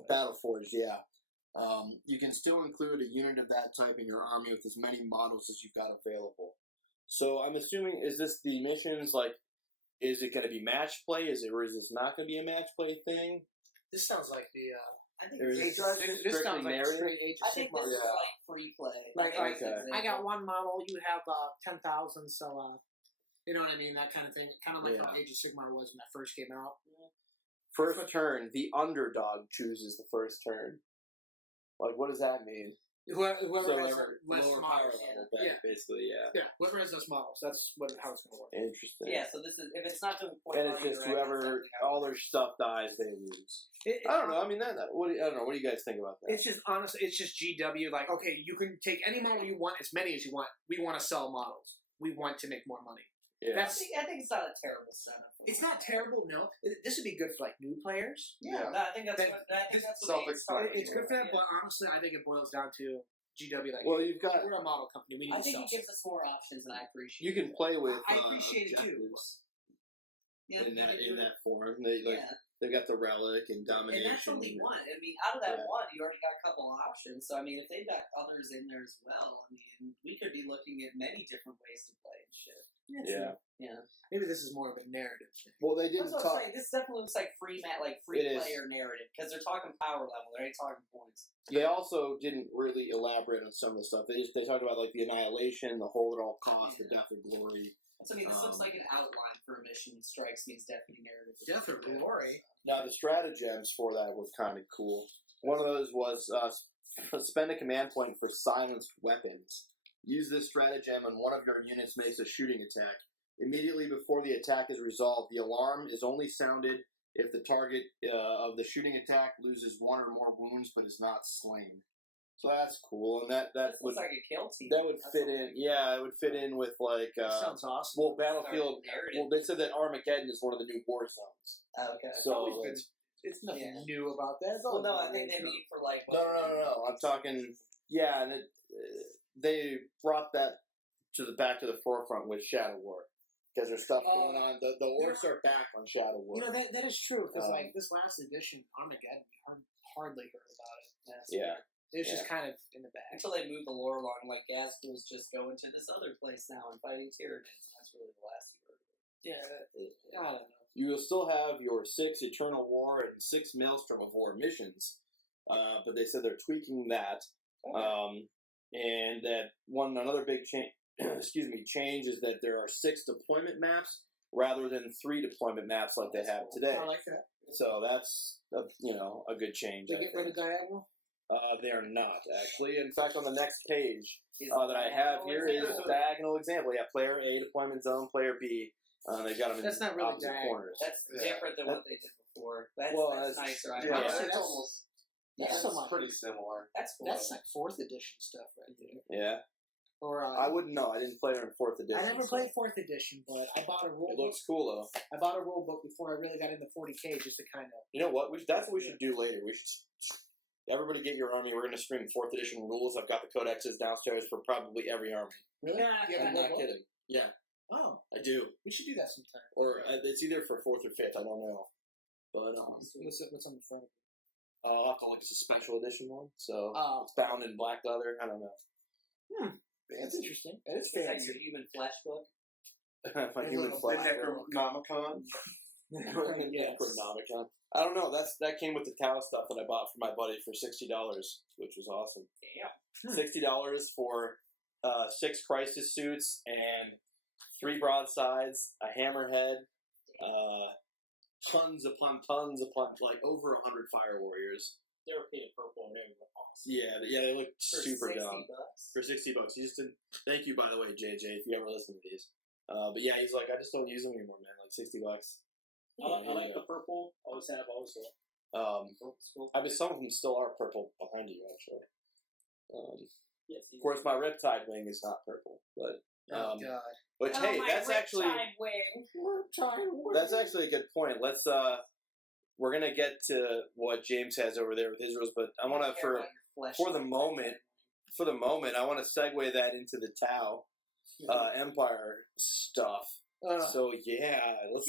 Battleforged, yeah. You can still include a unit of that type in your army with as many models as you've got available. So I'm assuming, is this the missions, like, is it going to be match play? Or is this not going to be a match play thing? This sounds like the. I think There's this, This sounds like narrative? straight Age of I think Sigmar. this is Yeah. like free play. Like, Okay. I got one model. You have 10,000. So you know what I mean? That kind of thing. Kind of like how Age of Sigmar was when that first came out. First turn, the underdog chooses the first turn. Like, what does that mean? Whoever So has they're less lower models. power level, Yeah. basically, yeah. Yeah, whoever has those models. That's how it's going to work. Interesting. Yeah, so this is if it's not doing point And it's just whoever, all their stuff dies, they lose. I don't know. I mean, I don't know. What do you guys think about that? It's just honestly, it's just GW. Like, okay, you can take any model you want, as many as you want. We want to sell models. We want to make more money. Yeah. I think it's not a terrible setup. It's not terrible. No, this would be good for like new players. Yeah, I think that's what Gabe's talking It's good for about, that, but honestly, I think it boils down to GW. Like, well, you've got. we're a model company. We need I to think sell. it gives us more options, and I appreciate. You can play with. I appreciate it too. objectives Yeah, in that form. They've got the relic and domination. And that's only one. I mean, out of that Yeah. one, you already got a couple options. So, I mean, if they've got others in there as well, I mean, we could be looking at many different ways to play and shit. Yeah. Maybe this is more of a narrative thing. Well, they That's didn't what I'm talk. saying. This definitely looks like free It is. player narrative because they're talking power level. They ain't talking points. They also didn't really elaborate on some of the stuff. They talked about like the annihilation, the hold at all costs, the death of glory. So, I mean, this looks like an outline for a mission. Strikes means deputy narrative. Death or glory. Now the stratagems for that were kind of cool. One of those was spend a command point for silenced weapons. Use this stratagem and one of your units makes a shooting attack. Immediately before the attack is resolved, the alarm is only sounded if the target of the shooting attack loses one or more wounds but is not slain. So that's cool, and that This would looks like a kill team. that would That's fit all in. right. Yeah, it would fit in with like That sounds awesome. well, Battlefield. Narrative. Well, they said that Armageddon is one of the new war zones. Okay. So It's nothing Yeah. new about that. It's Well, all no, I about think they nature. mean for like. No. I'm talking. Yeah, and they brought that back to the forefront with Shadow War because there's stuff going on. The orcs are back on Shadow War. You know that is true because like this last edition, Armageddon, hardly heard about it. Yeah. It was just kind of in the back. Until they move the lore along, like Gaskell's just going to this other place now and fighting Tyranids. That's really the last you heard of it. Yeah, I don't know. You will still have your 6 Eternal War and 6 Maelstrom of War missions, but they said they're tweaking that. And that another big change. Change is that there are 6 deployment maps rather than 3 deployment maps like they have today. I like that. So that's a good change. They I get rid think. of Diagonal? They are not actually. In fact, on the next page that I have here is a diagonal example. Yeah, player A deployment zone, player B. They've got them That's in not really opposite diagonal. corners. That's different than what they did before. That's Well, nicer. I yeah, like Honestly, that. that's almost that's some like, pretty similar. That's cool. that's like 4th edition stuff right there. Yeah, Or I wouldn't know. I didn't play her in 4th edition. I never so played 4th edition, but I bought a rule It book. looks cool though. I bought a rule book before I really got into 40K just to kind of. You know what? That's what we should do later. We should everybody get your army. We're going to stream 4th edition rules. I've got the codexes downstairs for probably every army. Really? Yeah, I'm not kidding. Yeah, Oh, I do. we should do that sometime. Or it's either for 4th or 5th. I don't know. But What's on the front of it? I'll have to look. It's a special edition one, so Oh, it's bound in black leather. I don't know. that's interesting. That is Is that fancy. your human flesh book? My human The flesh. Necronomicon. Yes. Necronomicon. I don't know. That came with the Tau stuff that I bought for my buddy for $60, which was awesome. Yeah. $60 for 6 crisis suits and 3 broadsides, a hammerhead, tons upon like over 100 fire warriors. They were painted purple and they were awesome. Yeah, they look For super $60. dumb. For $60, he just didn't. Thank you, by the way, JJ, if you ever listen to these. But yeah, he's like, I just don't use them anymore, man. Like $60. I like the purple. Always have, always will. I mean, some of them still are purple behind you, actually. Yes. Of course, my Riptide wing is not purple, but Oh God. which Oh, hey, my that's actually wing. that's actually a good point. Let's we're gonna get to what James has over there with his rules, but I want to for the moment, I want to segue that into the Tau Empire stuff. So yeah, let's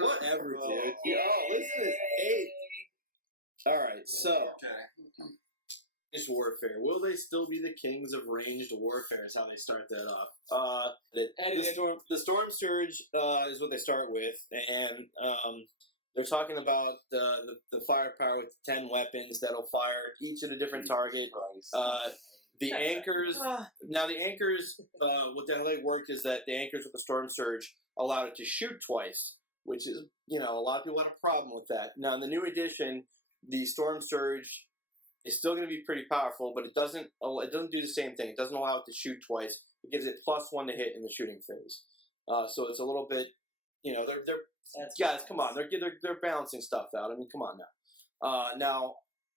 whatever, dude. Yo, this is 8. All right, so Ranged warfare. Will they still be the kings of ranged warfare? Is how they start that off. The storm surge is what they start with, and they're talking about the firepower with 10 weapons that'll fire each at a different target. The anchors. Now the anchors, what the hell they work is that the anchors with the storm surge allowed it to shoot twice, which is a lot of people had a problem with that. Now in the new edition, the storm surge is still going to be pretty powerful, but it doesn't do the same thing. It doesn't allow it to shoot twice. It gives it +1 to hit in the shooting phase. So it's a little bit, they're guys, come on, they're balancing stuff out. I mean, come on now. Now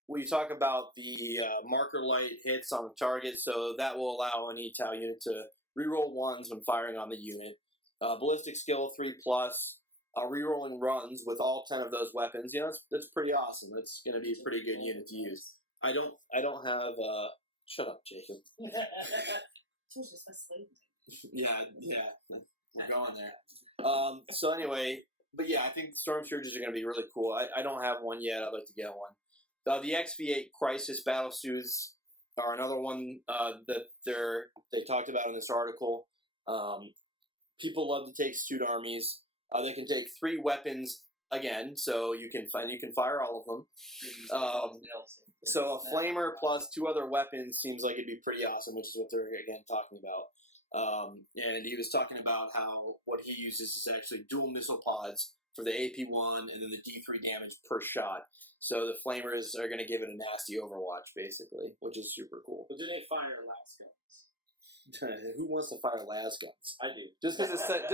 we talk about the marker light hits on the target, so that will allow an ETAL unit to reroll 1s when firing on the unit. Ballistic skill 3+. Rerolling runs with all 10 of those weapons. That's pretty awesome. That's going to be a pretty good unit to use. I don't have. Shut up, Jacob. Yeah, we're going there. So anyway, but yeah, I think Storm Surges are going to be really cool. I don't have one yet. I'd like to get one. The XV8 Crisis battle suits are another one that they talked about in this article. People love to take suit armies. They can take 3 weapons again, so you can fire all of them. So a flamer plus 2 other weapons seems like it'd be pretty awesome, which is what they're again talking about. And he was talking about how what he uses is actually dual missile pods for the AP1 and then the D3 damage per shot. So the flamers are going to give it a nasty Overwatch, basically, which is super cool. But do they fire las guns? Who wants to fire las guns? I do. Just because it says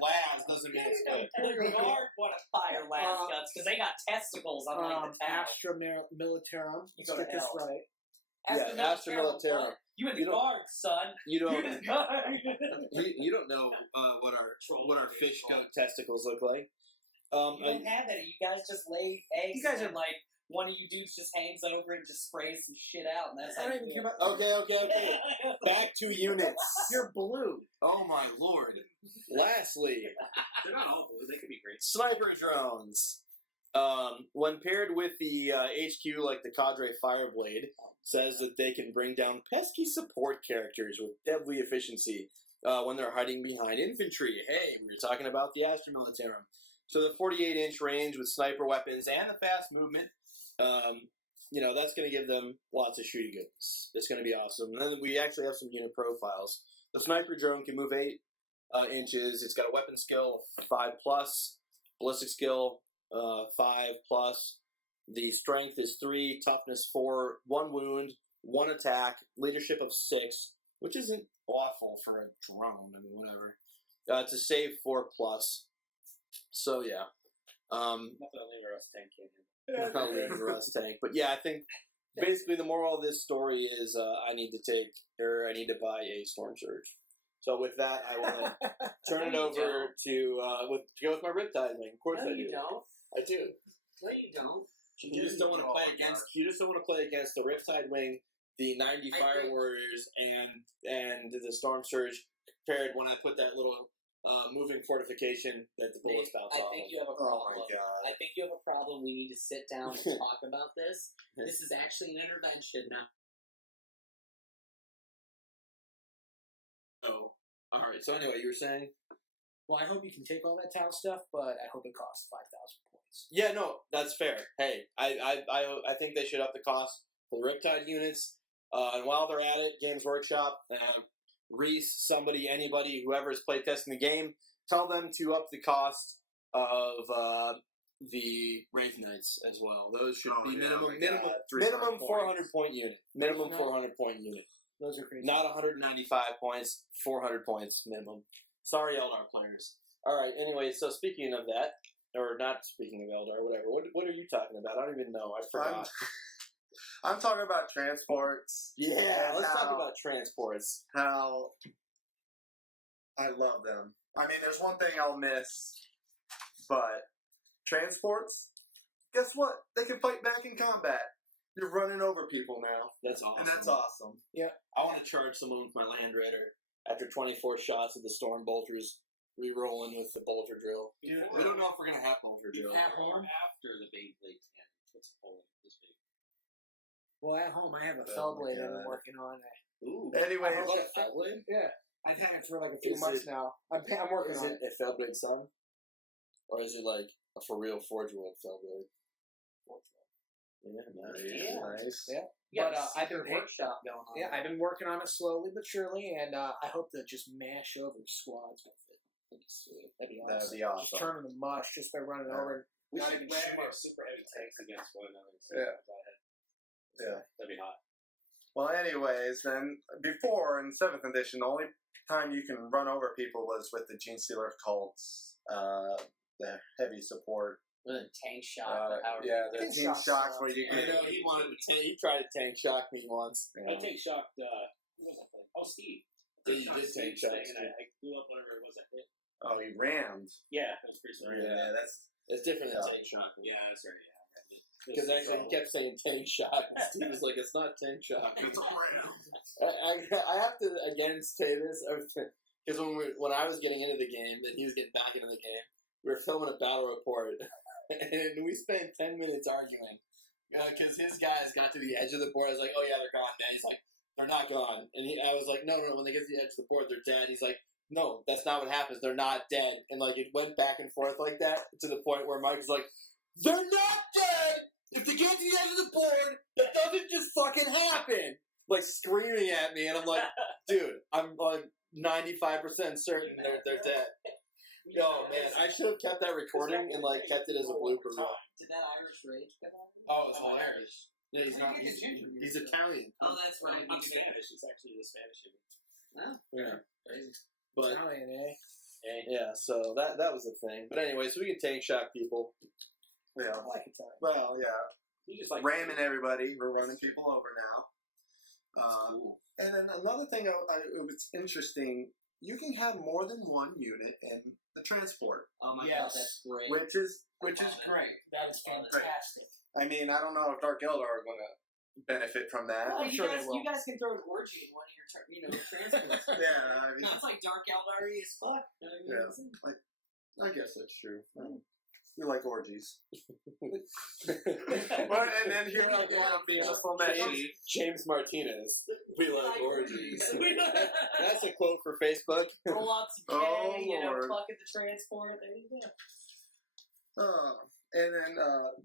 las doesn't mean it's good. The guard want to fire las guns because they got testicles unlike the town. Astra Militarum. You Let's go to get this hell. right. Yeah, Astra Militarum. You in the guard, son. You don't. You in the guard. You don't know what our fish goat testicles look like. You don't have that. You guys just lay eggs. You guys and are like one of you dudes just hangs over and just sprays some shit out, and that's I how don't you even do care it. about. Okay. Back to units. You're blue. Oh my lord. Lastly, They're not all blue. They could be great. sniper drones. When paired with the HQ, like the Cadre Fireblade, says that they can bring down pesky support characters with deadly efficiency when they're hiding behind infantry. Hey, we were talking about the Astra Militarum. So the 48-inch range with sniper weapons and the fast movement, that's going to give them lots of shooting goodness. It's going to be awesome. And then we actually have some unit profiles. The sniper drone can move 8 inches. It's got a weapon skill 5+, ballistic skill 5+. The strength is 3, toughness 4, 1 wound, 1 attack, leadership of 6, which isn't awful for a drone. I mean, whatever. To save 4+. So yeah. Nothing to leave a rust tank in. Not leaving the rust tank, but yeah, I think basically the moral of this story is I need to buy a Storm Surge. So with that, I want to turn it over to go with my Riptide wing. Of course No, I do. you don't. I do. No, you don't. You just don't want to play against. You just don't want to play against the Riptide wing, the 90 Fire Warriors, and the Storm Surge paired when I put that little moving fortification that the bullets bounce off. I think you have a problem. Oh my god. I think you have a problem. We need to sit down and talk about this. This is actually an intervention now. Oh, all right. So anyway, you were saying? Well, I hope you can take all that Tau stuff, but I hope it costs 5,000 points. Yeah, no, that's fair. Hey, I think they should up the cost for the Riptide units. And while they're at it, Games Workshop, Reese, anybody, whoever is playtesting the game, tell them to up the cost of the Wraith Knights as well. Those should be minimum 400 point unit. Minimum 400 point unit. Those are crazy. Not 195 points, 400 points minimum. Sorry, Eldar players. All right. Anyway, so speaking of that, or not speaking of Eldar, whatever. What are you talking about? I don't even know. I forgot. I'm talking about transports. Yeah, let's talk about transports. How I love them. I mean, there's one thing I'll miss, but transports, guess what? They can fight back in combat. You're running over people now. That's awesome. And that's awesome. Yeah. I want to charge someone with my Land Raider after 24 shots of the Storm Bolters, re-rolling with the Bolter Drill. Yeah. We don't know if we're going to have Bolter Drill. Or after the bait blade 10. What's the hole this big? Well, at home I have a Oh Fellblade my I've been God. working on. Ooh. Anyway, I hope What, a Fellblade? Yeah, I've had it for like a few Is months it- now. I'm working Is on it it. a Fellblade Sun? Or is it like a for real Forge World Fellblade? Yeah, nice. Yeah. Nice. Yeah. You got But, a I've secret been- workshop going on. Yeah, I've been working on it slowly but surely, and I hope to just mash over squads with it. That'd be sweet. That'd be that'd awesome. be awesome. Just turn them to mush just by running Yeah. over. We Not should even ram sure. our super heavy tanks against one another. So Yeah. Yeah. That'd be hot. Well, anyways, then before in 7th edition, the only time you can run over people was with the Gene Stealer cults, the heavy support. Tank shot. or however. Yeah, the Tank team shock shocks sucks. where you I get. know he wanted to he tried to tank shock me once. I take shocked. Who was that? Oh, Steve. Yeah, you did take shock, thing, and Steve. I blew up whatever it was. I hit. Oh, he rammed. Yeah, that was pretty sweet. Yeah, that's. It's different than Yeah. tank shock. Yeah, that's right. Yeah. Because actually he kept saying tank shock, and Steve was like, "It's not tank shock." I have to again say this because when I was getting into the game and he was getting back into the game, we were filming a battle report and we spent 10 minutes arguing because his guys got to the edge of the board. I was like, "Oh yeah, they're gone." Man, he's like, "They're not gone," and I was like, "No, when they get to the edge of the board, they're dead." He's like, "No, that's not what happens. They're not dead." And like it went back and forth like that to the point where Mike was like, "They're not dead. If they get to the edge of the board, that doesn't just fucking happen." Like screaming at me, and I'm like, "Dude, I'm like 95% certain they're dead." Yo, man, I should have kept that recording and like kept it as a blooper reel. Did that Irish rage come out? Oh, it's hilarious. Yeah, he's not. He's Italian. Oh, that's right. I'm Spanish. It's actually the Spanish. Yeah, Crazy. but Italian, eh? yeah, so that was the thing. But anyways, we can tank shock people. Yeah. I like Italian. Well, yeah. You just like Ramming everybody. We're running people over now. And then another thing, it was interesting. You can have more than one unit in the transport, Oh my Yes. god, that's great. which is Great. That is fantastic. I mean, I don't know if Dark Eldar are going to benefit from that. Well, I'm sure they will. you guys can throw an orgy in one of your, transports. Yeah, I mean, That's like Dark Eldar as fuck. You know what I mean? I guess that's true. We like orgies. But and then here we go. Beautiful James Martinez. We like orgies. That's a quote for Facebook. Roll out some Oh, K, Lord. fuck at the transport. There you go. And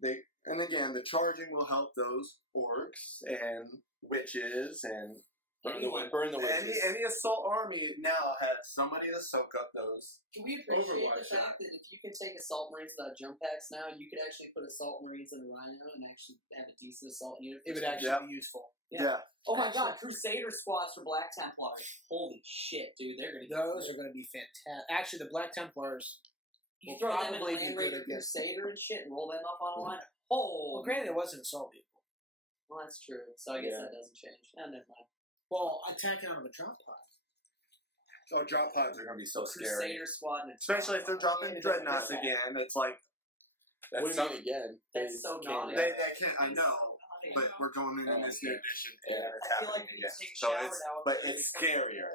then and again, the charging will help those orcs and witches and Burn the witches. any assault army now has somebody to soak up those. Can we appreciate Overwatch, the fact that if you can take assault marines without jump packs now, you could actually put assault marines in a rhino and actually have a decent assault unit? It would actually be useful. Yeah. Yeah. Oh my god, Crusader squads for Black Templars. Holy shit, dude, they're gonna. Those are going to be fantastic. Actually, the Black Templars. You will throw them in a probably be Land good Raider against- Crusader and shit, and roll them up on a line. Oh, Well, granted, it wasn't assault people. well, that's true. So I guess Yeah. that doesn't change. Oh, never mind. Well, attacking out of a drop pod. Oh, drop pods are going to be so scary. Crusader squad, and a Especially if they're dropping Yeah, dreadnoughts yeah. again. It's like What do you mean again? That's so naughty. they can't. I know, but we're going in this new edition and Yeah. it's I feel happening like you again. take a So shower it's now. but it's scarier.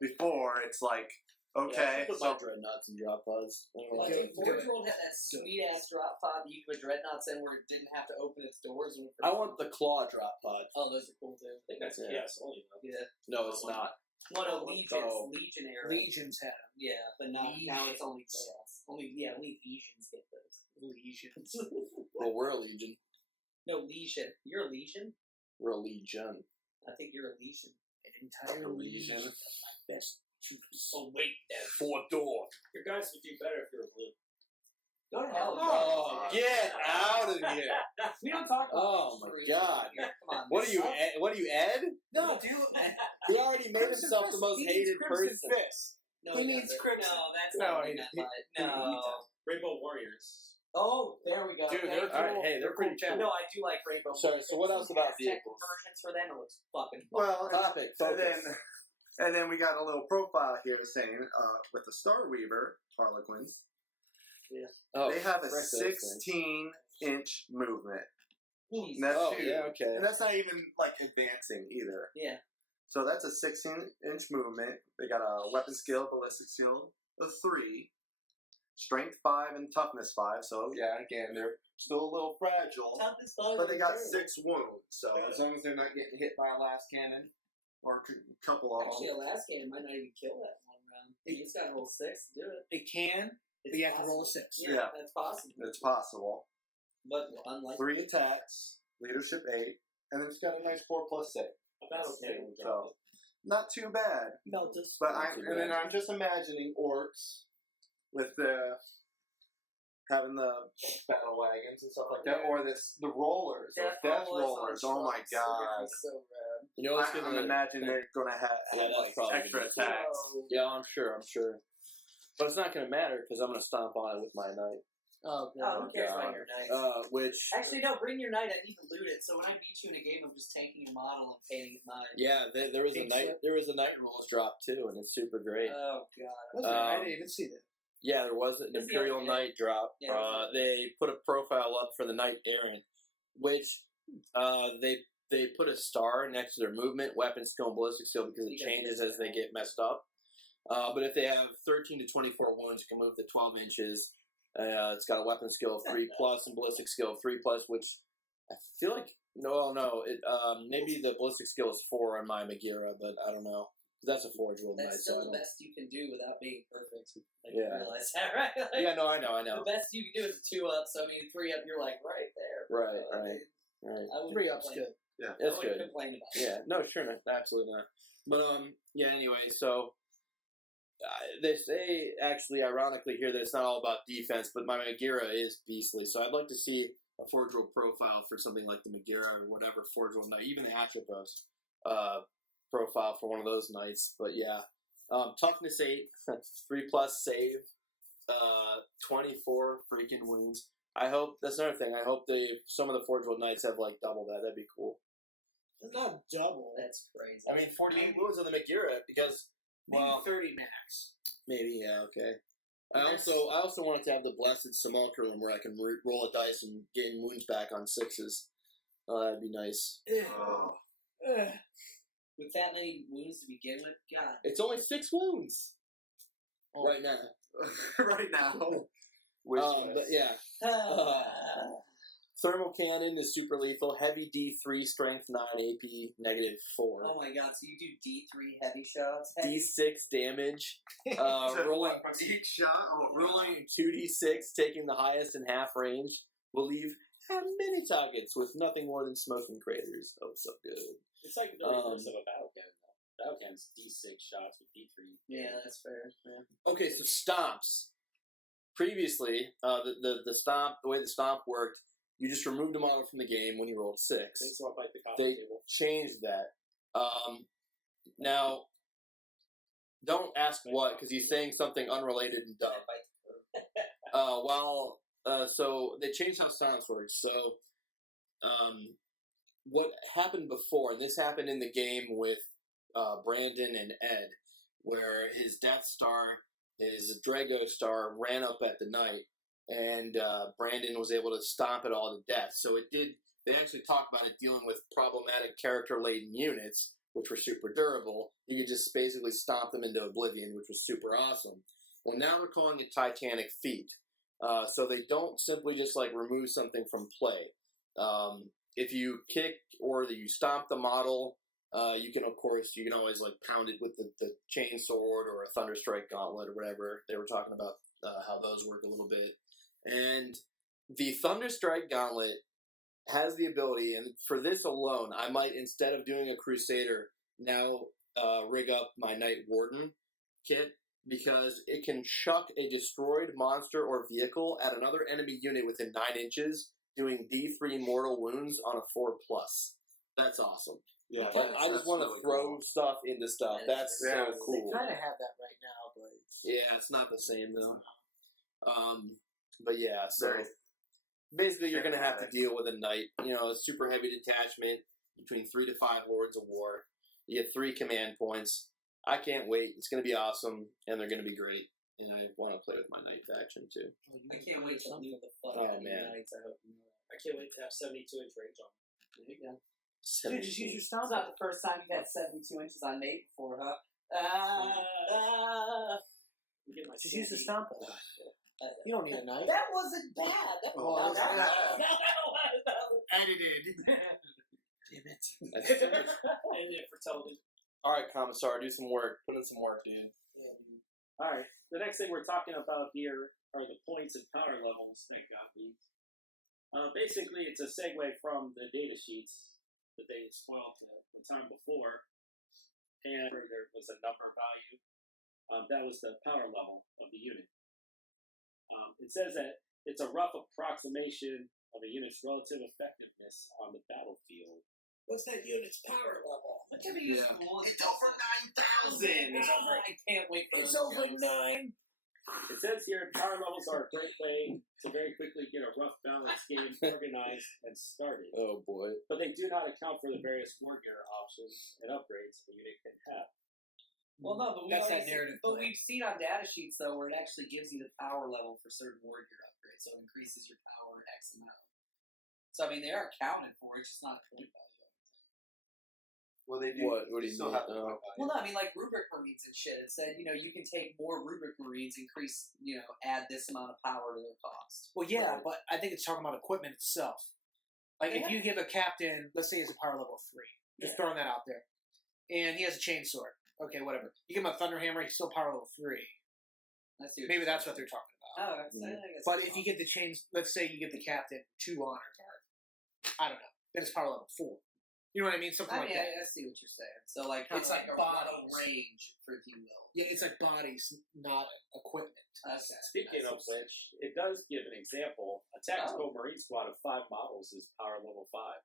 Before it's like okay, put so my dreadnoughts and drop pods. I don't know Like why. Okay. if Forge World had that sweet ass drop pod that you could put dreadnoughts in where it didn't have to open its doors. I want the claw drop pod. Oh, those are cool too. I think that's Yeah. yes, only though. Yeah. No, it's not. One of Legions, Oh. Legionnaire. Legions had them. Yeah, but now it's only Legions. chaos. Only Legions get those. Legions. Well, we're a legion. No Legion. You're a Legion. We're a legion. I think you're a Legion. An entire Legion. legion. That's Oh wait, that's 4-door. Your guys would do better if you were blue. go to hell. Oh, get out of here! We don't talk about. Oh, my God. Come on. What are you? What are you, Ed? no, dude. He already made himself the most hated person. Fist. No, He he needs doesn't. Crimson. No, that's No, not what he- he meant he- by it. No. Rainbow Warriors. Oh, there we go. Dude, Thank they're you. All right, hey, they're pretty cool. No, I do like Rainbow. So what else about Tech vehicles? Versions for them, it looks fucking fun. well, Topic. and Focus. then we got a little profile here saying with the Star Weaver Harlequins, Oh, they have a frick those things. 16-inch movement. Jeez. And that's Oh, huge. yeah, okay. And that's not even like advancing either. Yeah. So that's a 16-inch movement. They got a weapon skill, ballistic skill of 3. strength 5 and toughness 5. So yeah, again, they're still a little fragile. Toughness 5. But they got 6 wounds. So as long as they're not getting hit by a last cannon or a couple of Actually, them. a last cannon might not even kill that one round. He's got to roll 6 to do it. It can, but you have to roll a 6. Yeah, that's possible. It's possible. But unlike 3 attacks, leadership 8, and then it's got a nice 4+6. A battle cannon will drop So not too bad. No, just But then I'm just imagining orcs with having the battle wagons and stuff like that, or the rollers, death rollers. Oh my god! So rad. You know what's I'm gonna imagining they're gonna have Yeah, that's probably extra gonna attacks. Yeah, I'm sure. But it's not gonna matter because I'm gonna stomp on it with my knight. oh, Oh, who cares about God. your knight? Which Actually, no, bring your knight. I need to loot it. So when I beat you in a game, I'm just taking your model and painting it mine. yeah, there was a Pink knight. slip. There was a knight rolls drop too, and it's super great. Oh, God. I didn't even see that. Yeah, there was an Is the Imperial other- Knight drop. Yeah. They put a profile up for the Knight Errant, which they put a star next to their movement, weapon skill, and ballistic skill because it Because changes it's- as they get messed up. But if they have 13 to 24 wounds, it can move to 12 inches. It's got a weapon skill of 3+ and ballistic skill of 3+, which I feel like no. It maybe the ballistic skill is 4 on my Magira, but I don't know. That's a Forge World Knight. That's So I still the don't- best you can do without being perfect. Like, Yeah. you realize that, right? Like, Yeah, no, I know. The best you can do is a 2-up, so I mean, 3-up, you're like right there. Right. I wouldn't 3-up's complain. good. Yeah, I That's wouldn't good. complain about it. Yeah, no, sure not. Absolutely not. But, yeah, anyway, so they say, actually, ironically here, that it's not all about defense, but my Magira is beastly, so I'd like to see a Forge World profile for something like the Magira or whatever Forge World Knight, even the Atropos profile for one of those knights. But, yeah, toughness 8, 3+ save, 24 freaking wounds. I hope, that's another thing, I hope some of the Forge World Knights have, like, double that. That'd be cool. It's not double. That's crazy. I mean, 48 wounds on the Magira because, well, 30 max. maybe, yeah, okay. I also wanted to have the Blessed Simulacrum where I can roll a dice and gain wounds back on 6s. Oh, that'd be nice. With that many wounds to begin with, God. It's only 6 wounds right now. right now. But yeah. Thermal Cannon is super lethal. Heavy D3, Strength 9, AP -4. Oh my God! So you do D3 heavy shots? D6 damage. Rolling from each shot. rolling 2d6, taking the highest in half range, will leave many targets with nothing more than smoking craters. Oh, it's so good. It's like the reverse of a battle cannon. Battle cannon's D6 shots with D3. Yeah, that's fair. Yeah. Okay, so stomps. Previously, the way the stomp worked, you just removed a model from the game when you rolled 6. They swap like the coffee They table. changed that. Now, don't ask what, because he's saying something unrelated and dumb. So they changed how stomps work. So, what happened before, and this happened in the game with Brandon and Ed, where his Death Star, his Drago Star ran up at the knight, and Brandon was able to stomp it all to death. So they actually talk about it dealing with problematic character-laden units, which were super durable. You could just basically stomp them into oblivion, which was super awesome. Well, now we're calling it Titanic Feat. So they don't simply just like remove something from play. If you kick or you stomp the model, you can always like pound it with the chain sword or a Thunderstrike Gauntlet or whatever. They were talking about how those work a little bit. And the Thunderstrike Gauntlet has the ability, and for this alone, I might, instead of doing a Crusader, now rig up my Knight Warden kit, because it can chuck a destroyed monster or vehicle at another enemy unit within 9 inches, doing D3 mortal wounds on a 4+. That's awesome. Yeah, But I just want to really throw cool. stuff into stuff. That's Yeah, so cool. They kind of have that right now, but Yeah, it's not the same though. But yeah, so Very basically you're gonna have to schematic. deal with a knight. You know, a super heavy detachment between 3 to 5 Lords of War. You get 3 command points. I can't wait. It's gonna be awesome, and they're gonna be great. And I want to play with my knight faction too. I can't wait to leave the fuck Oh, out of your man. nights. I hope you know that. I can't wait to have 72-inch range on. There you go. dude, just use your It's stomp. not the first time you've had 72 inches on Nate before, huh? Get my Just use the sandy. stomp. You don't need a knife. That wasn't bad. That Oh, was Edited. Damn it. Edited for television. All right, Commissar, do some work. Put in some work, dude. All right. The next thing we're talking about here are the points and power levels that got leaked. Basically, it's a segue from the data sheets that they spoiled the time before, and there was a number value. That was the power level of the unit. It says that it's a rough approximation of a unit's relative effectiveness on the battlefield. What's that unit's power level? What kind of Yeah. It's over 9,000. I can't wait for It's those over guys. 9. It says here power levels are a great way to very quickly get a rough balance game organized and started. Oh, boy. But they do not account for the various war gear options and upgrades a unit can have. Well, no, but That's that narrative but play. we've seen on data sheets though where it actually gives you the power level for certain war gear upgrades, so it increases your power X amount. So I mean, they are accounted for. It's just not a point value. Well, they do. What do you still mean? have the point value. Well, no, I mean like rubric marines and shit. It said you can take more rubric marines, increase add this amount of power to their cost. Well, yeah, Right. but I think it's talking about equipment itself. Like, if you give a captain, let's say he's a power level 3, just throwing that out there, and he has a chainsword. Okay, whatever. You give him a thunder hammer, he's still power level 3. Maybe that's what they're talking about. Oh, I guess But that's if you fine. get the chains, let's say you give the captain 2 honor guard. I don't know. Then it's power level 4. You know what I mean? Something like that. I see what you're saying. So like It's like a bottoms. range, if you will. Yeah, it's like bodies, not equipment. Okay. Speaking of which, it does give an example. A tactical marine squad of 5 models is power level 5.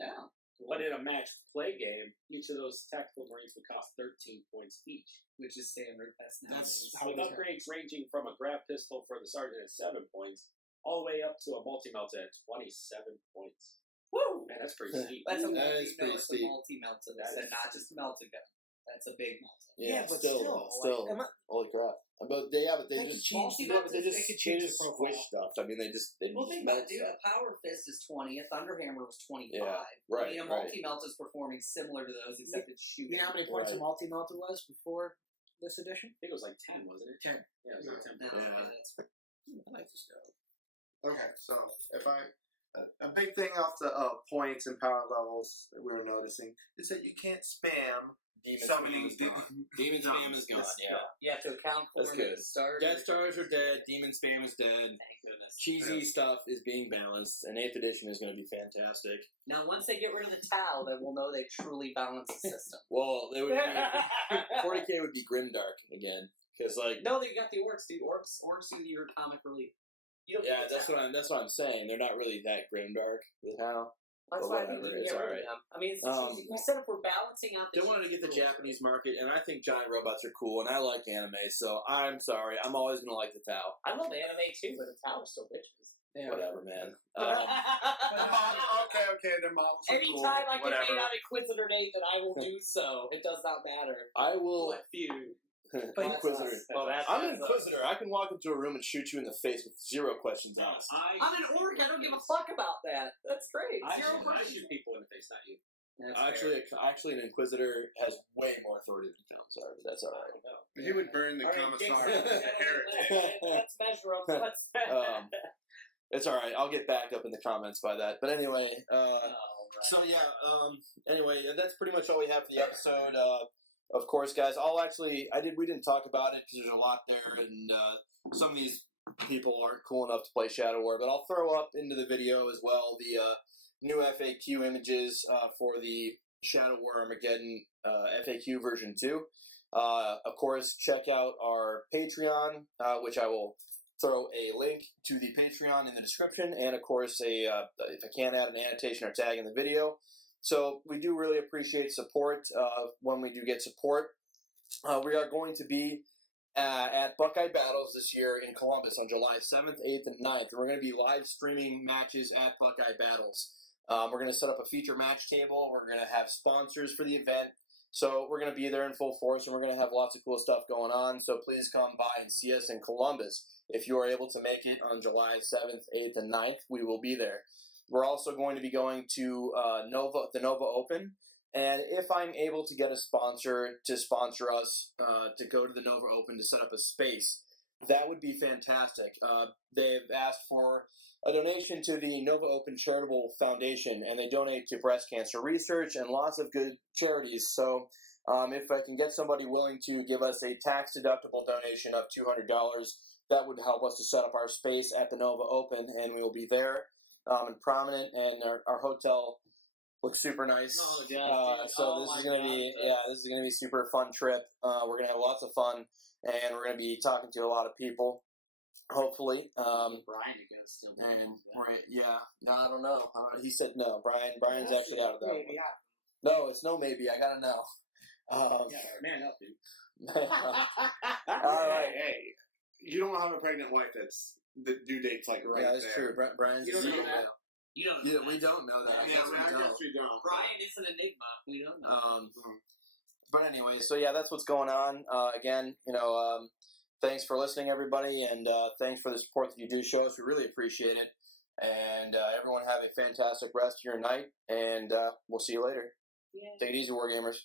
Yeah. But in a matched play game, each of those tactical marines would cost 13 points each. Which is standard. That's That's nowadays. how With upgrades ranging from a grab pistol for the sergeant at 7 points, all the way up to a multi-melta at 27 points. Woo! Man, that's pretty steep. That's a That is pretty steep. multi-melta. That That's is- not just a melta gun. That's a big melta. Yeah, but still, am I- holy crap! But they They just could change- yeah, but they they just could change the just profile. squish stuff. I mean, they Well, just think about it, melt dude. stuff. A power fist is 20. A thunderhammer was 25. Yeah, right, I mean, a right. multi-melta is performing similar to those, except it's shooting. You know how many points Right. a multi-melta was before this edition? I think it was like 10, wasn't it? 10. Yeah, it was like 10. No, Yeah. okay, that's I like this stuff. Okay, so if a big thing off the points and power levels that we were noticing is that you can't spam Demon summoning spam is gone. Demon spam is gone. Yeah. you have to account for That's it good. at the start. Death Stars are dead. Demon spam is dead. Thank goodness. Cheesy stuff is being balanced, and 8th edition is going to be fantastic. Now, once they get rid of the Tau, then we'll know they truly balance the system. Well, they would be 40K would be grimdark again, because like No, they got the orcs, dude. Orcs do your comic relief. You don't yeah, get the that's Tau. what I'm saying. They're not really that grimdark. How That's But why whatever, we didn't it's get rid alright. of them. I mean, it's Um, easy. We said if we're balancing out the they wanted to get the cheap Japanese market, and I think giant robots are cool, and I like anime, so I'm sorry. I'm always going to like the Tau. I love anime too, but the Tau is still bitches. Yeah. Whatever, man. Okay, the models are cool. Anytime I can Whatever. hate on Inquisitor Nate, then I will do so. It does not matter. I will. What few? Inquisitor. Well, that's I'm an Inquisitor. I can walk into a room and shoot you in the face with 0 questions asked. I'm an orc. I don't give a fuck about that. That's great. I Zero shoot questions. people in the face, not you. That's Actually, an Inquisitor has way more authority than Film. Sorry, but that's all right. He would burn the All right, commissar Dixon, with a heretic. Let's measure up. Let's. It's all right. I'll get backed up in the comments by that. But anyway, so yeah. Anyway, that's pretty much all we have for the episode. Of course, guys. We didn't talk about it because there's a lot there, and some of these people aren't cool enough to play Shadow War. But I'll throw up into the video as well the new FAQ images for the Shadow War Armageddon FAQ version 2. Of course, check out our Patreon, which I will throw a link to the Patreon in the description, and of course, if I can't add an annotation or tag in the video. So we do really appreciate support when we do get support. We are going to be at Buckeye Battles this year in Columbus on July 7th, 8th, and 9th. And we're going to be live streaming matches at Buckeye Battles. We're going to set up a feature match table. We're going to have sponsors for the event. So we're going to be there in full force, and we're going to have lots of cool stuff going on. So please come by and see us in Columbus. If you are able to make it on July 7th, 8th, and 9th, we will be there. We're also going to be going to the Nova Open. And if I'm able to get a sponsor to sponsor us to go to the Nova Open to set up a space, that would be fantastic. They've asked for a donation to the Nova Open Charitable Foundation, and they donate to breast cancer research and lots of good charities. So if I can get somebody willing to give us a tax-deductible donation of $200, that would help us to set up our space at the Nova Open, and we will be there and prominent, and our hotel looks super nice. Oh, yeah, so this is gonna be this is gonna be a super fun trip. We're gonna have lots of fun, and we're gonna be talking to a lot of people. Hopefully, Brian against still. and right, yeah. No, I don't know. He said no. Brian's actually out of that. Maybe. One. No, it's no maybe. I gotta know. Man up, dude. All right. Hey, you don't have a pregnant wife that's the due date's like right Yeah, that's there. true. Brian's. You don't know that? You don't know Yeah, that. we don't know that. Yeah, I guess we don't. Brian is an enigma. We don't know. But anyway, so yeah, that's what's going on. Again, thanks for listening, everybody, and thanks for the support that you do show us. We really appreciate it. And everyone have a fantastic rest of your night, and we'll see you later. Yeah. Take it easy, Wargamers.